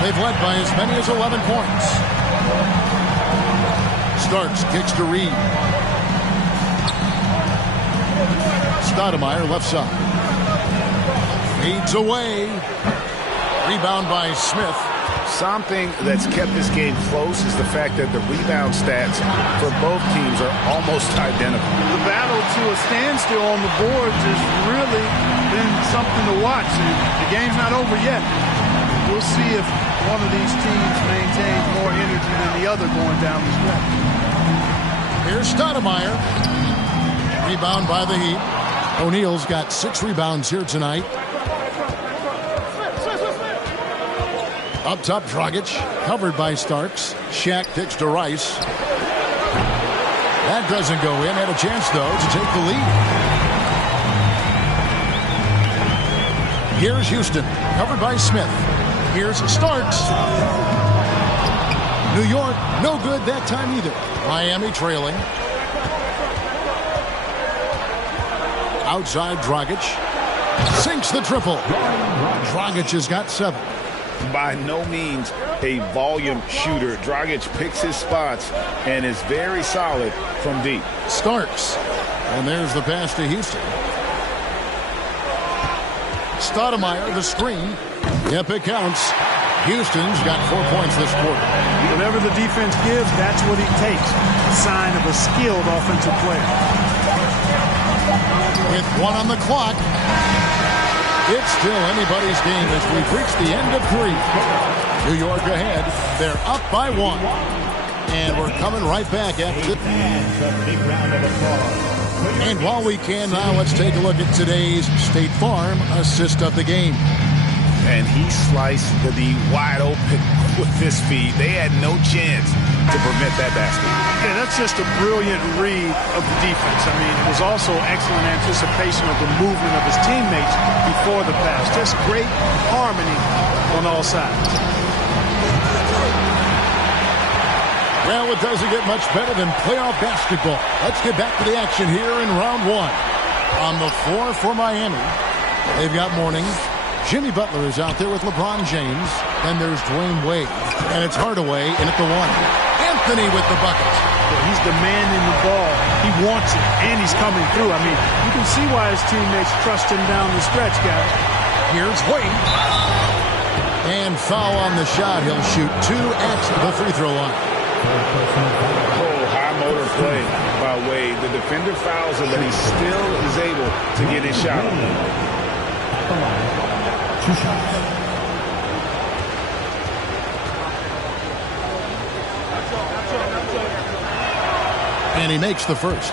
They've led by as many as 11 points. Starks kicks to Reed. Stoudemire left side. Fades away. Rebound by Smith. Something that's kept this game close is the fact that the rebound stats for both teams are almost identical. The battle to a standstill on the boards has really been something to watch. The game's not over yet. We'll see if one of these teams maintains more energy than the other going down the stretch. Here's Stoudemire. Rebound by the Heat. O'Neal's got 6 rebounds here tonight. Up top, Dragic, covered by Starks. Shaq kicks to Rice. That doesn't go in. Had a chance, though, to take the lead. Here's Houston, covered by Smith. Here's Starks. New York, no good that time either. Miami trailing. Outside, Dragic. Sinks the triple. Dragic has got 7. By no means a volume shooter. Dragic picks his spots and is very solid from deep. Starks. And there's the pass to Houston. Stoudemire, the screen. Yep, it counts. Houston's got 4 points this quarter. Whatever the defense gives, that's what he takes. A sign of a skilled offensive player. With 1 on the clock. It's still anybody's game as we've reached the end of 3. New York ahead. They're up by 1. And we're coming right back after this. And while we can now, let's take a look at today's State Farm assist of the game. and he sliced the D wide open with his feet. They had no chance to prevent that basket. Yeah, that's just a brilliant read of the defense. I mean, it was also excellent anticipation of the movement of his teammates before the pass. Just great harmony on all sides. Well, it doesn't get much better than playoff basketball. Let's get back to the action here in round one. On the floor for Miami, they've got Mourning. Jimmy Butler is out there with LeBron James. Then there's Dwayne Wade. And it's Hardaway in at the one. Anthony with the bucket. He's demanding the ball. He wants it, and he's coming through. I mean, you can see why his teammates trust him down the stretch, guys. Here's Wade. And foul on the shot. He'll shoot 2 at the free throw line. Oh, high motor play by Wade. The defender fouls him, but he still is able to get his shot on. 2 shots. And he makes the first.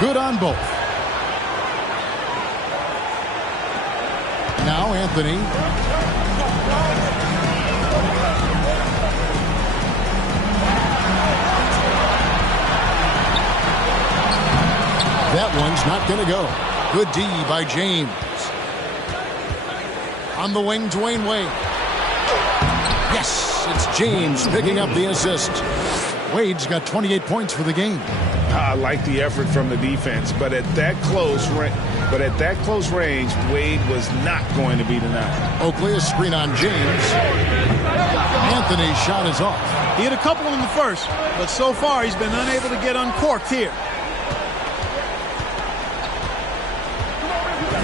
Good on both. Now Anthony. That one's not going to go. Good D by James. On the wing, Dwayne Wade. Yes, it's James picking up the assist. Wade's got 28 points for the game. I like the effort from the defense, but at that close range, Wade was not going to be denied. Oakley, a screen on James. Anthony's shot is off. He had a couple in the first, but so far he's been unable to get uncorked here.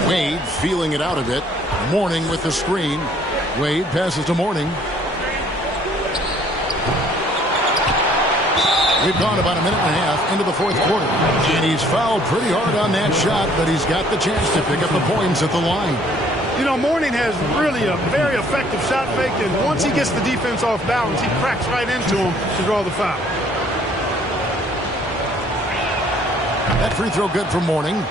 Wade feeling it out a bit. Mourning with the screen. Wade passes to Mourning. We've gone about a minute and a half into the fourth quarter. And he's fouled pretty hard on that shot, but he's got the chance to pick up the points at the line. You know, Mourning has really a very effective shot fake, and once he gets the defense off balance, he cracks right into him to draw the foul. That free throw good for Mourning.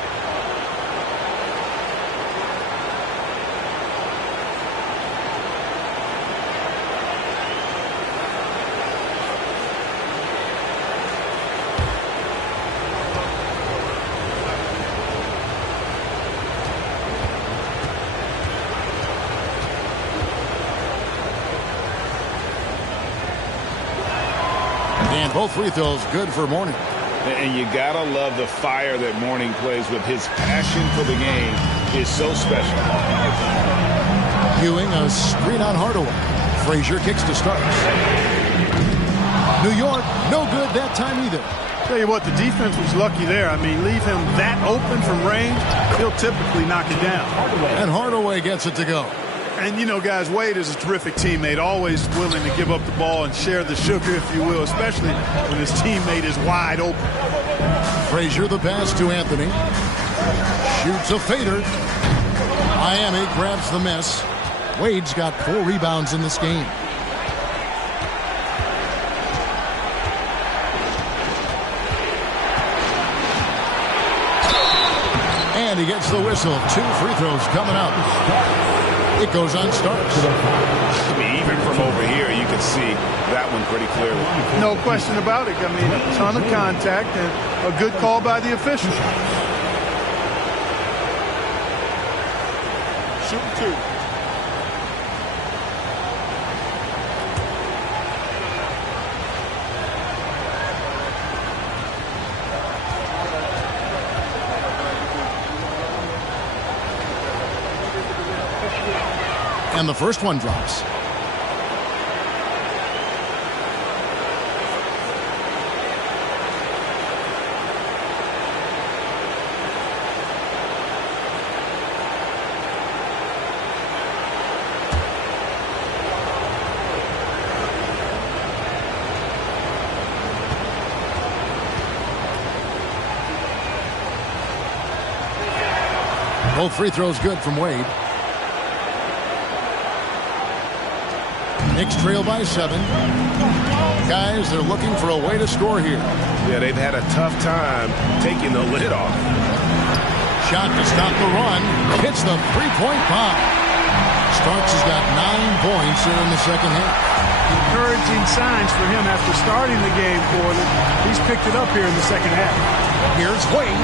And both free throws good for Mourning. And you gotta love the fire that Mourning plays with. His passion for the game is so special. Ewing, a screen on Hardaway. Frazier kicks to start. New York, no good that time either. Tell you what, the defense was lucky there. I mean, leave him that open from range, he'll typically knock it down. And Hardaway gets it to go. And, you know, guys, Wade is a terrific teammate, always willing to give up the ball and share the sugar, if you will, especially when his teammate is wide open. Frazier, the pass to Anthony. Shoots a fader. Miami grabs the miss. Wade's got 4 rebounds in this game. And he gets the whistle. 2 free throws coming up. It goes on Starks. I mean, even from over here, you can see that one pretty clearly. No question about it. I mean, a ton of contact and a good call by the official. Shooting 2. And the first one drops. Both free throws good from Wade. Knicks trail by 7. Guys, they're looking for a way to score here. Yeah, they've had a tough time taking the lid off. Shot to stop the run. Hits the three-point bomb. Starks has got 9 points here in the second half. Encouraging signs for him after starting the game poorly. He's picked it up here in the second half. Here's Wade.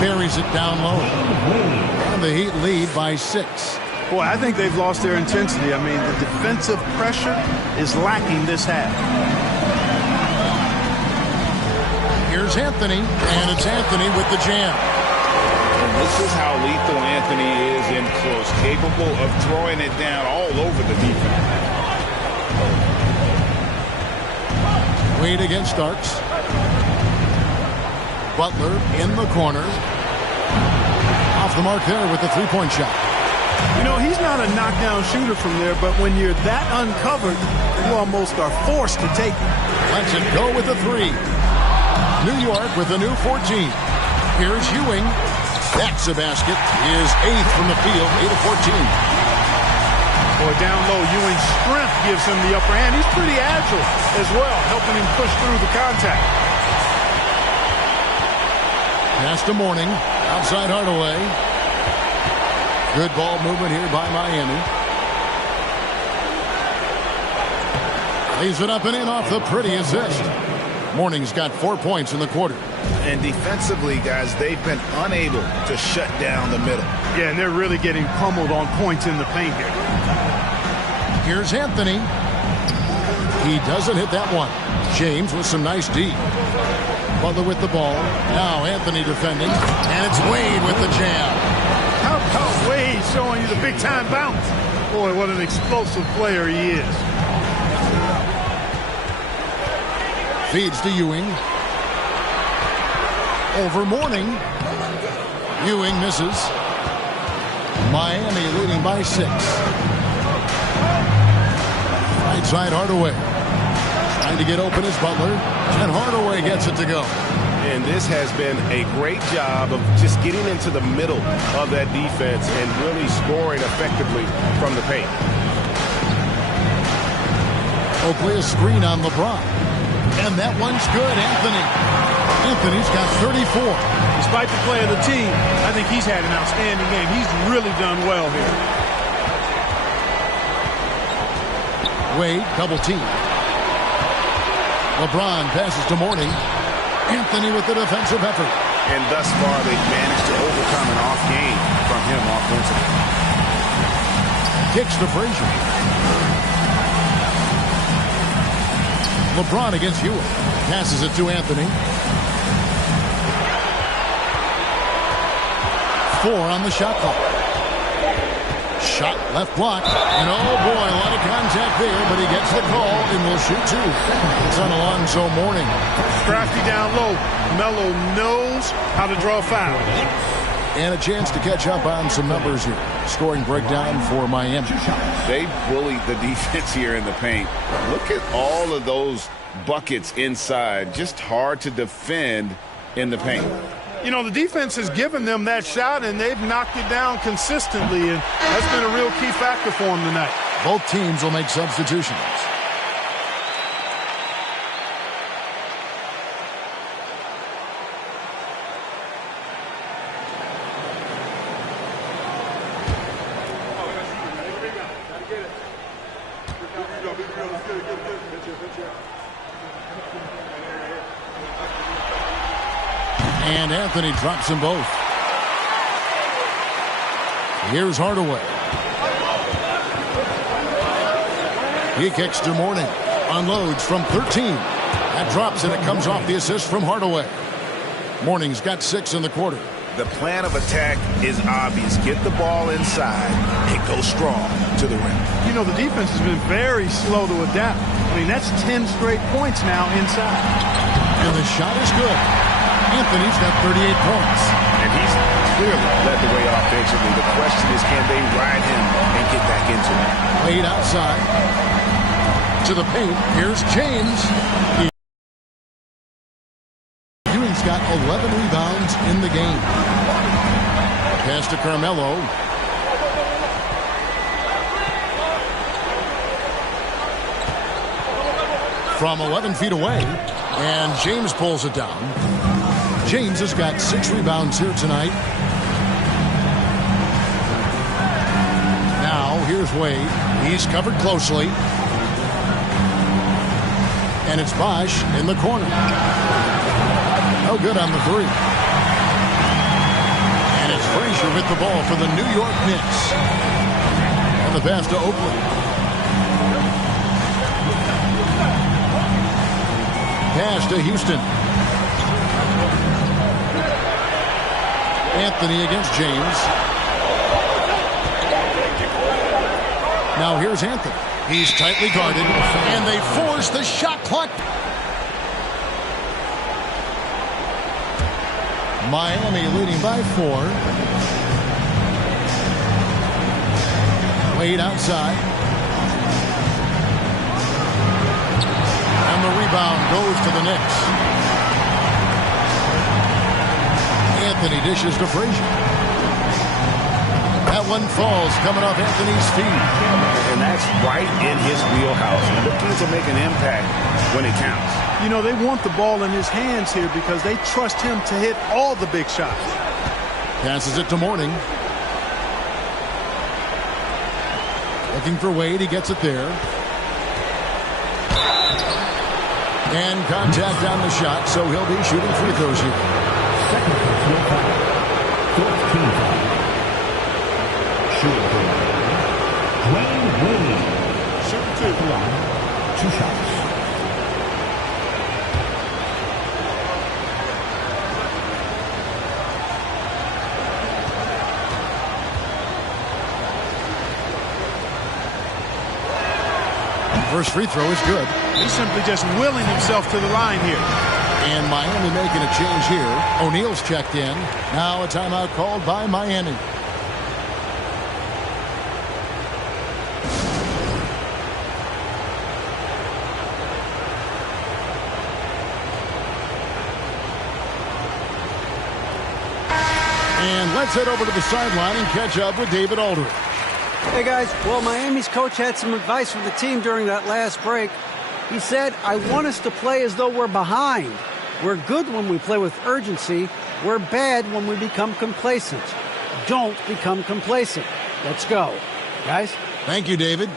Buries it down low. And the Heat lead by 6. Boy, I think they've lost their intensity. I mean, the defensive pressure is lacking this half. Here's Anthony, and it's Anthony with the jam. And this is how lethal Anthony is in close, capable of throwing it down all over the defense. Wade against Starks. Butler in the corner. Off the mark there with the three-point shot. You know, he's not a knockdown shooter from there, but when you're that uncovered, you almost are forced to take it. Lets it go with the 3. New York with a new 14. Here's Ewing. That's a basket. His 8th from the field, 8 of 14. Boy, down low, Ewing's strength gives him the upper hand. He's pretty agile as well, helping him push through the contact. Pass to Mourning. Outside Hardaway. Good ball movement here by Miami. Lays it up and in off the pretty assist. Mourning's got 4 points in the quarter. And defensively, guys, they've been unable to shut down the middle. Yeah, and they're really getting pummeled on points in the paint here. Here's Anthony. He doesn't hit that one. James with some nice D. Butler with the ball. Now Anthony defending. And it's Wade with the jam. How about Wade showing you the big-time bounce? Boy, what an explosive player he is. Feeds to Ewing. Over Mourning. Ewing misses. Miami leading by 6. Right side Hardaway. Trying to get open is Butler. And Hardaway gets it to go. And this has been a great job of just getting into the middle of that defense and really scoring effectively from the paint. Oakley a screen on LeBron. And that one's good, Anthony. Anthony's got 34. Despite the play of the team, I think he's had an outstanding game. He's really done well here. Wade, double team. LeBron passes to Mourning. Anthony with the defensive effort. And thus far, they've managed to overcome an off game from him offensively. Kicks to Frazier. LeBron against Ewing. Passes it to Anthony. 4 on the shot clock. Shot left block. And oh boy, a lot of contact there, but he gets the call and will shoot 2. It's on Alonzo Mourning. Crafty down low. Melo knows how to draw fouls. And a chance to catch up on some numbers here. Scoring breakdown for Miami. They bullied the defense here in the paint. Look at all of those buckets inside. Just hard to defend in the paint. You know, the defense has given them that shot, and they've knocked it down consistently, and that's been a real key factor for them tonight. Both teams will make substitutions. And Anthony drops them both. Here's Hardaway. He kicks to Mourning. Unloads from 13. That drops and it comes off the assist from Hardaway. Mourning's got 6 in the quarter. The plan of attack is obvious. Get the ball inside and go strong to the rim. You know, the defense has been very slow to adapt. I mean, that's 10 straight points now inside. And the shot is good. Anthony's got 38 points. And he's clearly led the way offensively. The question is, can they ride him and get back into it? Wade outside. To the paint. Here's James. Ewing's got 11 rebounds in the game. Pass to Carmelo. From 11 feet away. And James pulls it down. James has got 6 rebounds here tonight. Now, here's Wade. He's covered closely. And it's Bosch in the corner. No good on the 3. And it's Frazier with the ball for the New York Knicks. And the pass to Oakley. Pass to Houston. Anthony against James. Now here's Anthony. He's tightly guarded, and they force the shot clock. Miami leading by 4. Wade outside. And the rebound goes to the Knicks. Anthony dishes to Frazier. That one falls coming off Anthony's feet. And that's right in his wheelhouse. Looking to make an impact when it counts. You know, they want the ball in his hands here because they trust him to hit all the big shots. Passes it to Mourning. Looking for Wade. He gets it there. And contact on the shot, so he'll be shooting free throws here. Second personal foul. 14 foul. Shooting for Dwayne Wade. Second to the line. 2 shots. First free throw is good. He's simply just willing himself to the line here. And Miami making a change here. O'Neal's checked in. Now a timeout called by Miami. And let's head over to the sideline and catch up with David Aldridge. Hey guys, well, Miami's coach had some advice for the team during that last break. He said, I want us to play as though we're behind. We're good when we play with urgency. We're bad when we become complacent. Don't become complacent. Let's go. Guys? Thank you, David.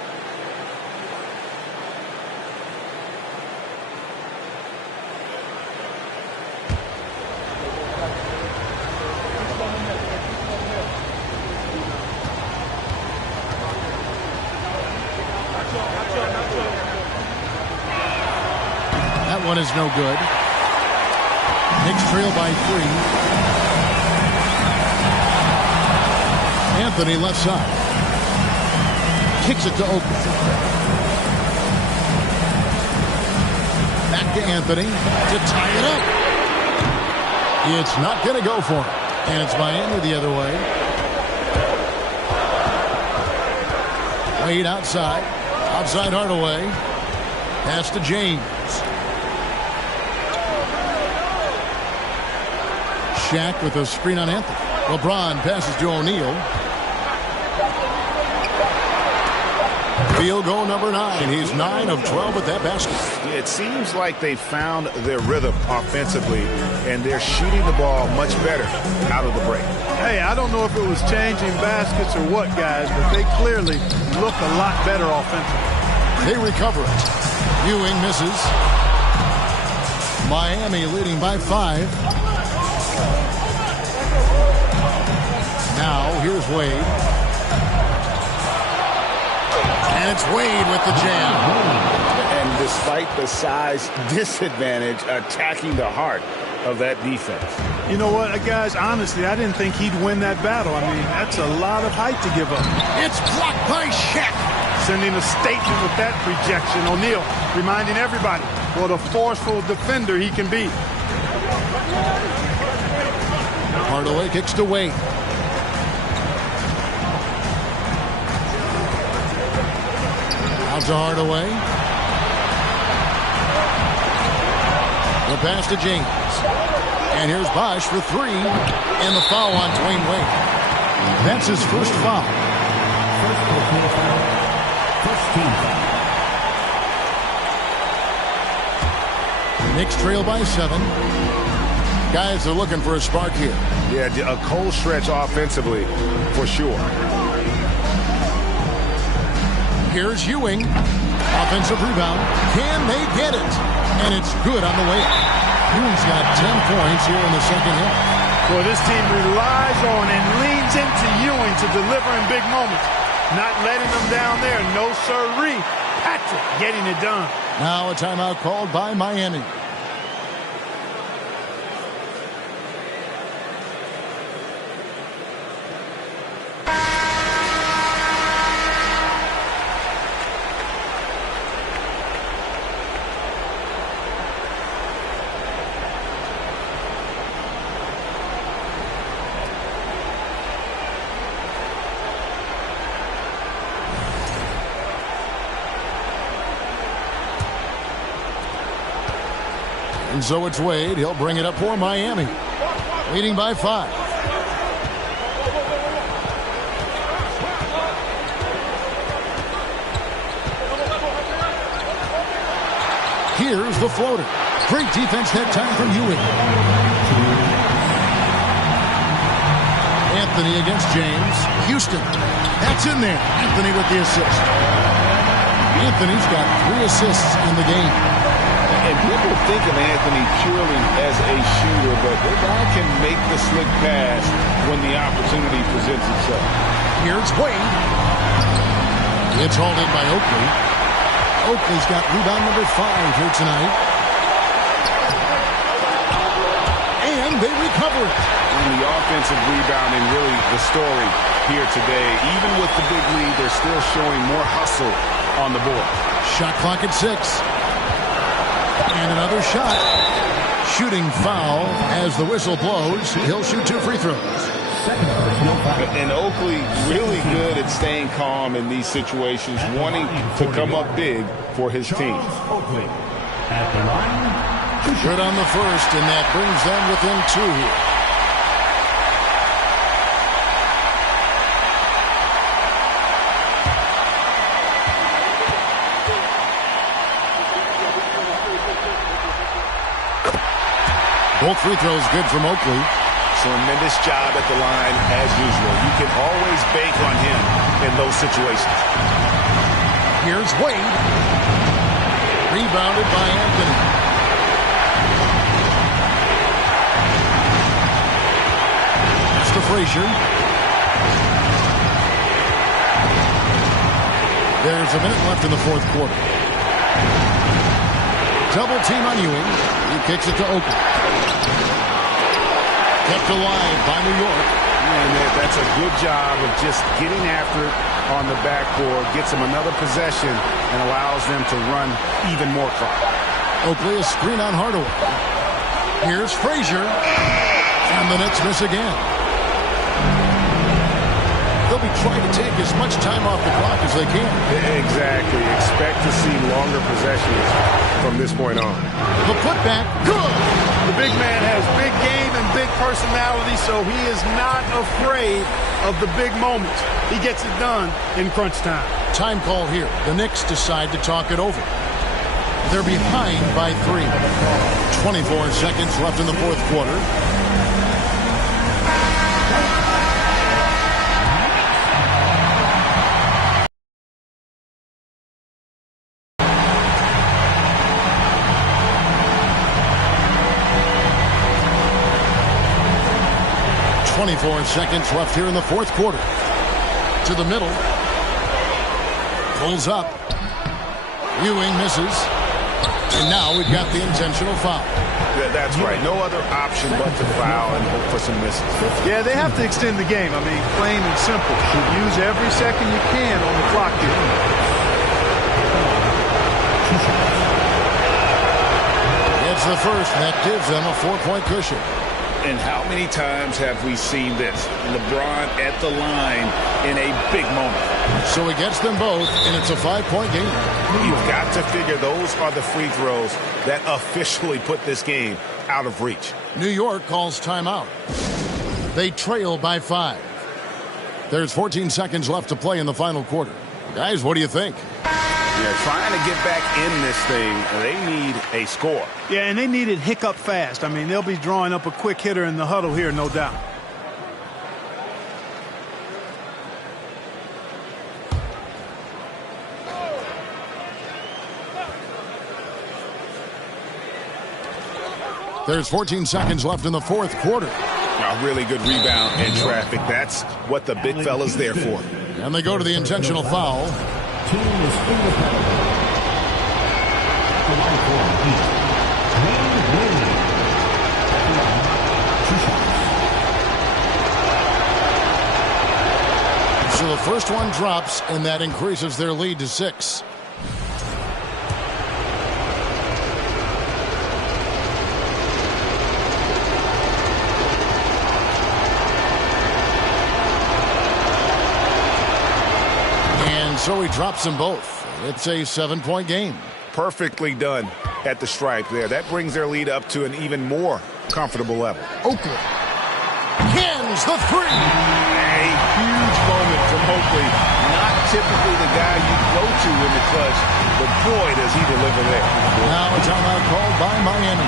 That one is no good. Knicks trail by 3. Anthony left side. Kicks it to Oakley. Back to Anthony to tie it up. It's not going to go for him. And it's Miami the other way. Wade outside. Outside Hardaway. Pass to James. Shaq with a screen on Anthony. LeBron passes to O'Neal. Field goal number 9. He's 9 of 12 with that basket. It seems like they found their rhythm offensively, and they're shooting the ball much better out of the break. Hey, I don't know if it was changing baskets or what, guys, but they clearly look a lot better offensively. They recover it. Ewing misses. Miami leading by 5. Now, here's Wade. And it's Wade with the jam. And despite the size disadvantage, attacking the heart of that defense. You know what, guys, honestly, I didn't think he'd win that battle. I mean, that's a lot of height to give up. It's blocked by Shaq. Sending a statement with that rejection. O'Neal reminding everybody what a forceful defender he can be. Hardaway kicks to Wade. Out to Hardaway. The pass to James. And here's Bosch for 3. And the foul on Dwayne Wade. That's his first foul. First personal foul. First team foul. Knicks trail by 7. Guys are looking for a spark here. Yeah, a cold stretch offensively for sure. Here's Ewing. Offensive rebound. Can they get it? And it's good on the way up. Ewing's got 10 points here in the second half. Well, this team relies on and leans into Ewing to deliver in big moments. Not letting them down there. No sirree. Patrick getting it done. Now a timeout called by Miami. And so it's Wade. He'll bring it up for Miami. Leading by 5. Here's the floater. Great defense that time from Ewing. Anthony against James. Houston. That's in there. Anthony with the assist. Anthony's got 3 assists in the game. And people think of Anthony purely as a shooter, but the guy can make the slick pass when the opportunity presents itself. Here's Wade. It's hauled in by Oakley. Oakley's got rebound number 5 here tonight. And they recover it. And the offensive rebounding really the story here today. Even with the big lead, they're still showing more hustle on the board. Shot clock at 6. And another shot. Shooting foul as the whistle blows. He'll shoot 2 free throws. And Oakley really good at staying calm in these situations, wanting to come up big for his team. Oakley at the line. Good on the first, and that brings them within 2 here. Both free throws good from Oakley. Tremendous job at the line as usual. You can always bank on him in those situations. Here's Wade. Rebounded by Anthony. That's to Frazier. There's a minute left in the 4th quarter. Double team on Ewing. He kicks it to Oakley. Kept alive by New York. And that's a good job of just getting after it on the backboard. Gets them another possession and allows them to run even more clock. Oakley is screen on Hardaway. Here's Frazier. And the Knicks miss again. They'll be trying to take as much time off the clock as they can. Exactly. Expect to see longer possessions from this point on. The putback, good. The big man has big game and big personality, so he is not afraid of the big moments. He gets it done in crunch time. Time call here. The Knicks decide to talk it over. They're behind by 3. 24 seconds left in the 4th quarter. Seconds left here in the 4th quarter. To the middle. Pulls up. Ewing misses. And now we've got the intentional foul. Yeah, that's right. No other option but to foul and hope for some misses. Yeah, they have to extend the game. I mean, plain and simple. Use every second you can on the clock here. It's the first, and that gives them a 4-point cushion. And how many times have we seen this? LeBron at the line in a big moment. So he gets them both, and it's a 5-point game. You've got to figure those are the free throws that officially put this game out of reach. New York calls timeout. They trail by 5. There's 14 seconds left to play in the final quarter. Guys, what do you think? Yeah, trying to get back in this thing, they need a score. Yeah, and they need it hiccup fast. I mean, they'll be drawing up a quick hitter in the huddle here, no doubt. There's 14 seconds left in the fourth quarter. A really good rebound in traffic. That's what the big fella's there for. And they go to the intentional foul. Team is finger penalty. The line for Heat. Wayne Wade. At the line, 2 shots. So the first one drops, and that increases their lead to 6. So he drops them both. It's a 7-point game. Perfectly done at the stripe there. That brings their lead up to an even more comfortable level. Oakley cans the three. A huge moment from Oakley. Not typically the guy you go to in the clutch, but boy, does he deliver there. Now a timeout called by Miami.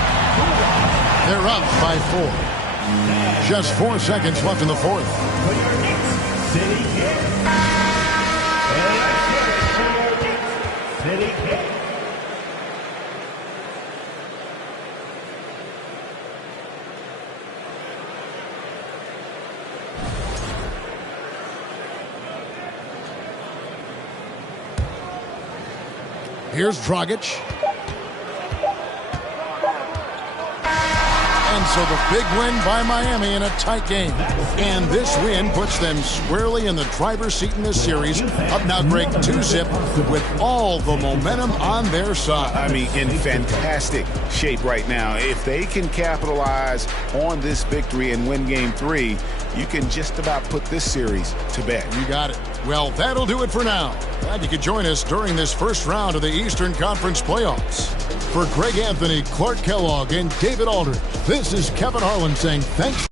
They're up by 4. Just 4 seconds left in the fourth. Here's Dragic. And so the big win by Miami in a tight game. And this win puts them squarely in the driver's seat in this series. Up now, Greg, 2-zip with all the momentum on their side. I mean, in fantastic shape right now. If they can capitalize on this victory and win Game 3, you can just about put this series to bed. You got it. Well, that'll do it for now. Glad you could join us during this first round of the Eastern Conference playoffs. For Greg Anthony, Clark Kellogg, and David Aldridge, this is Kevin Harlan saying thanks.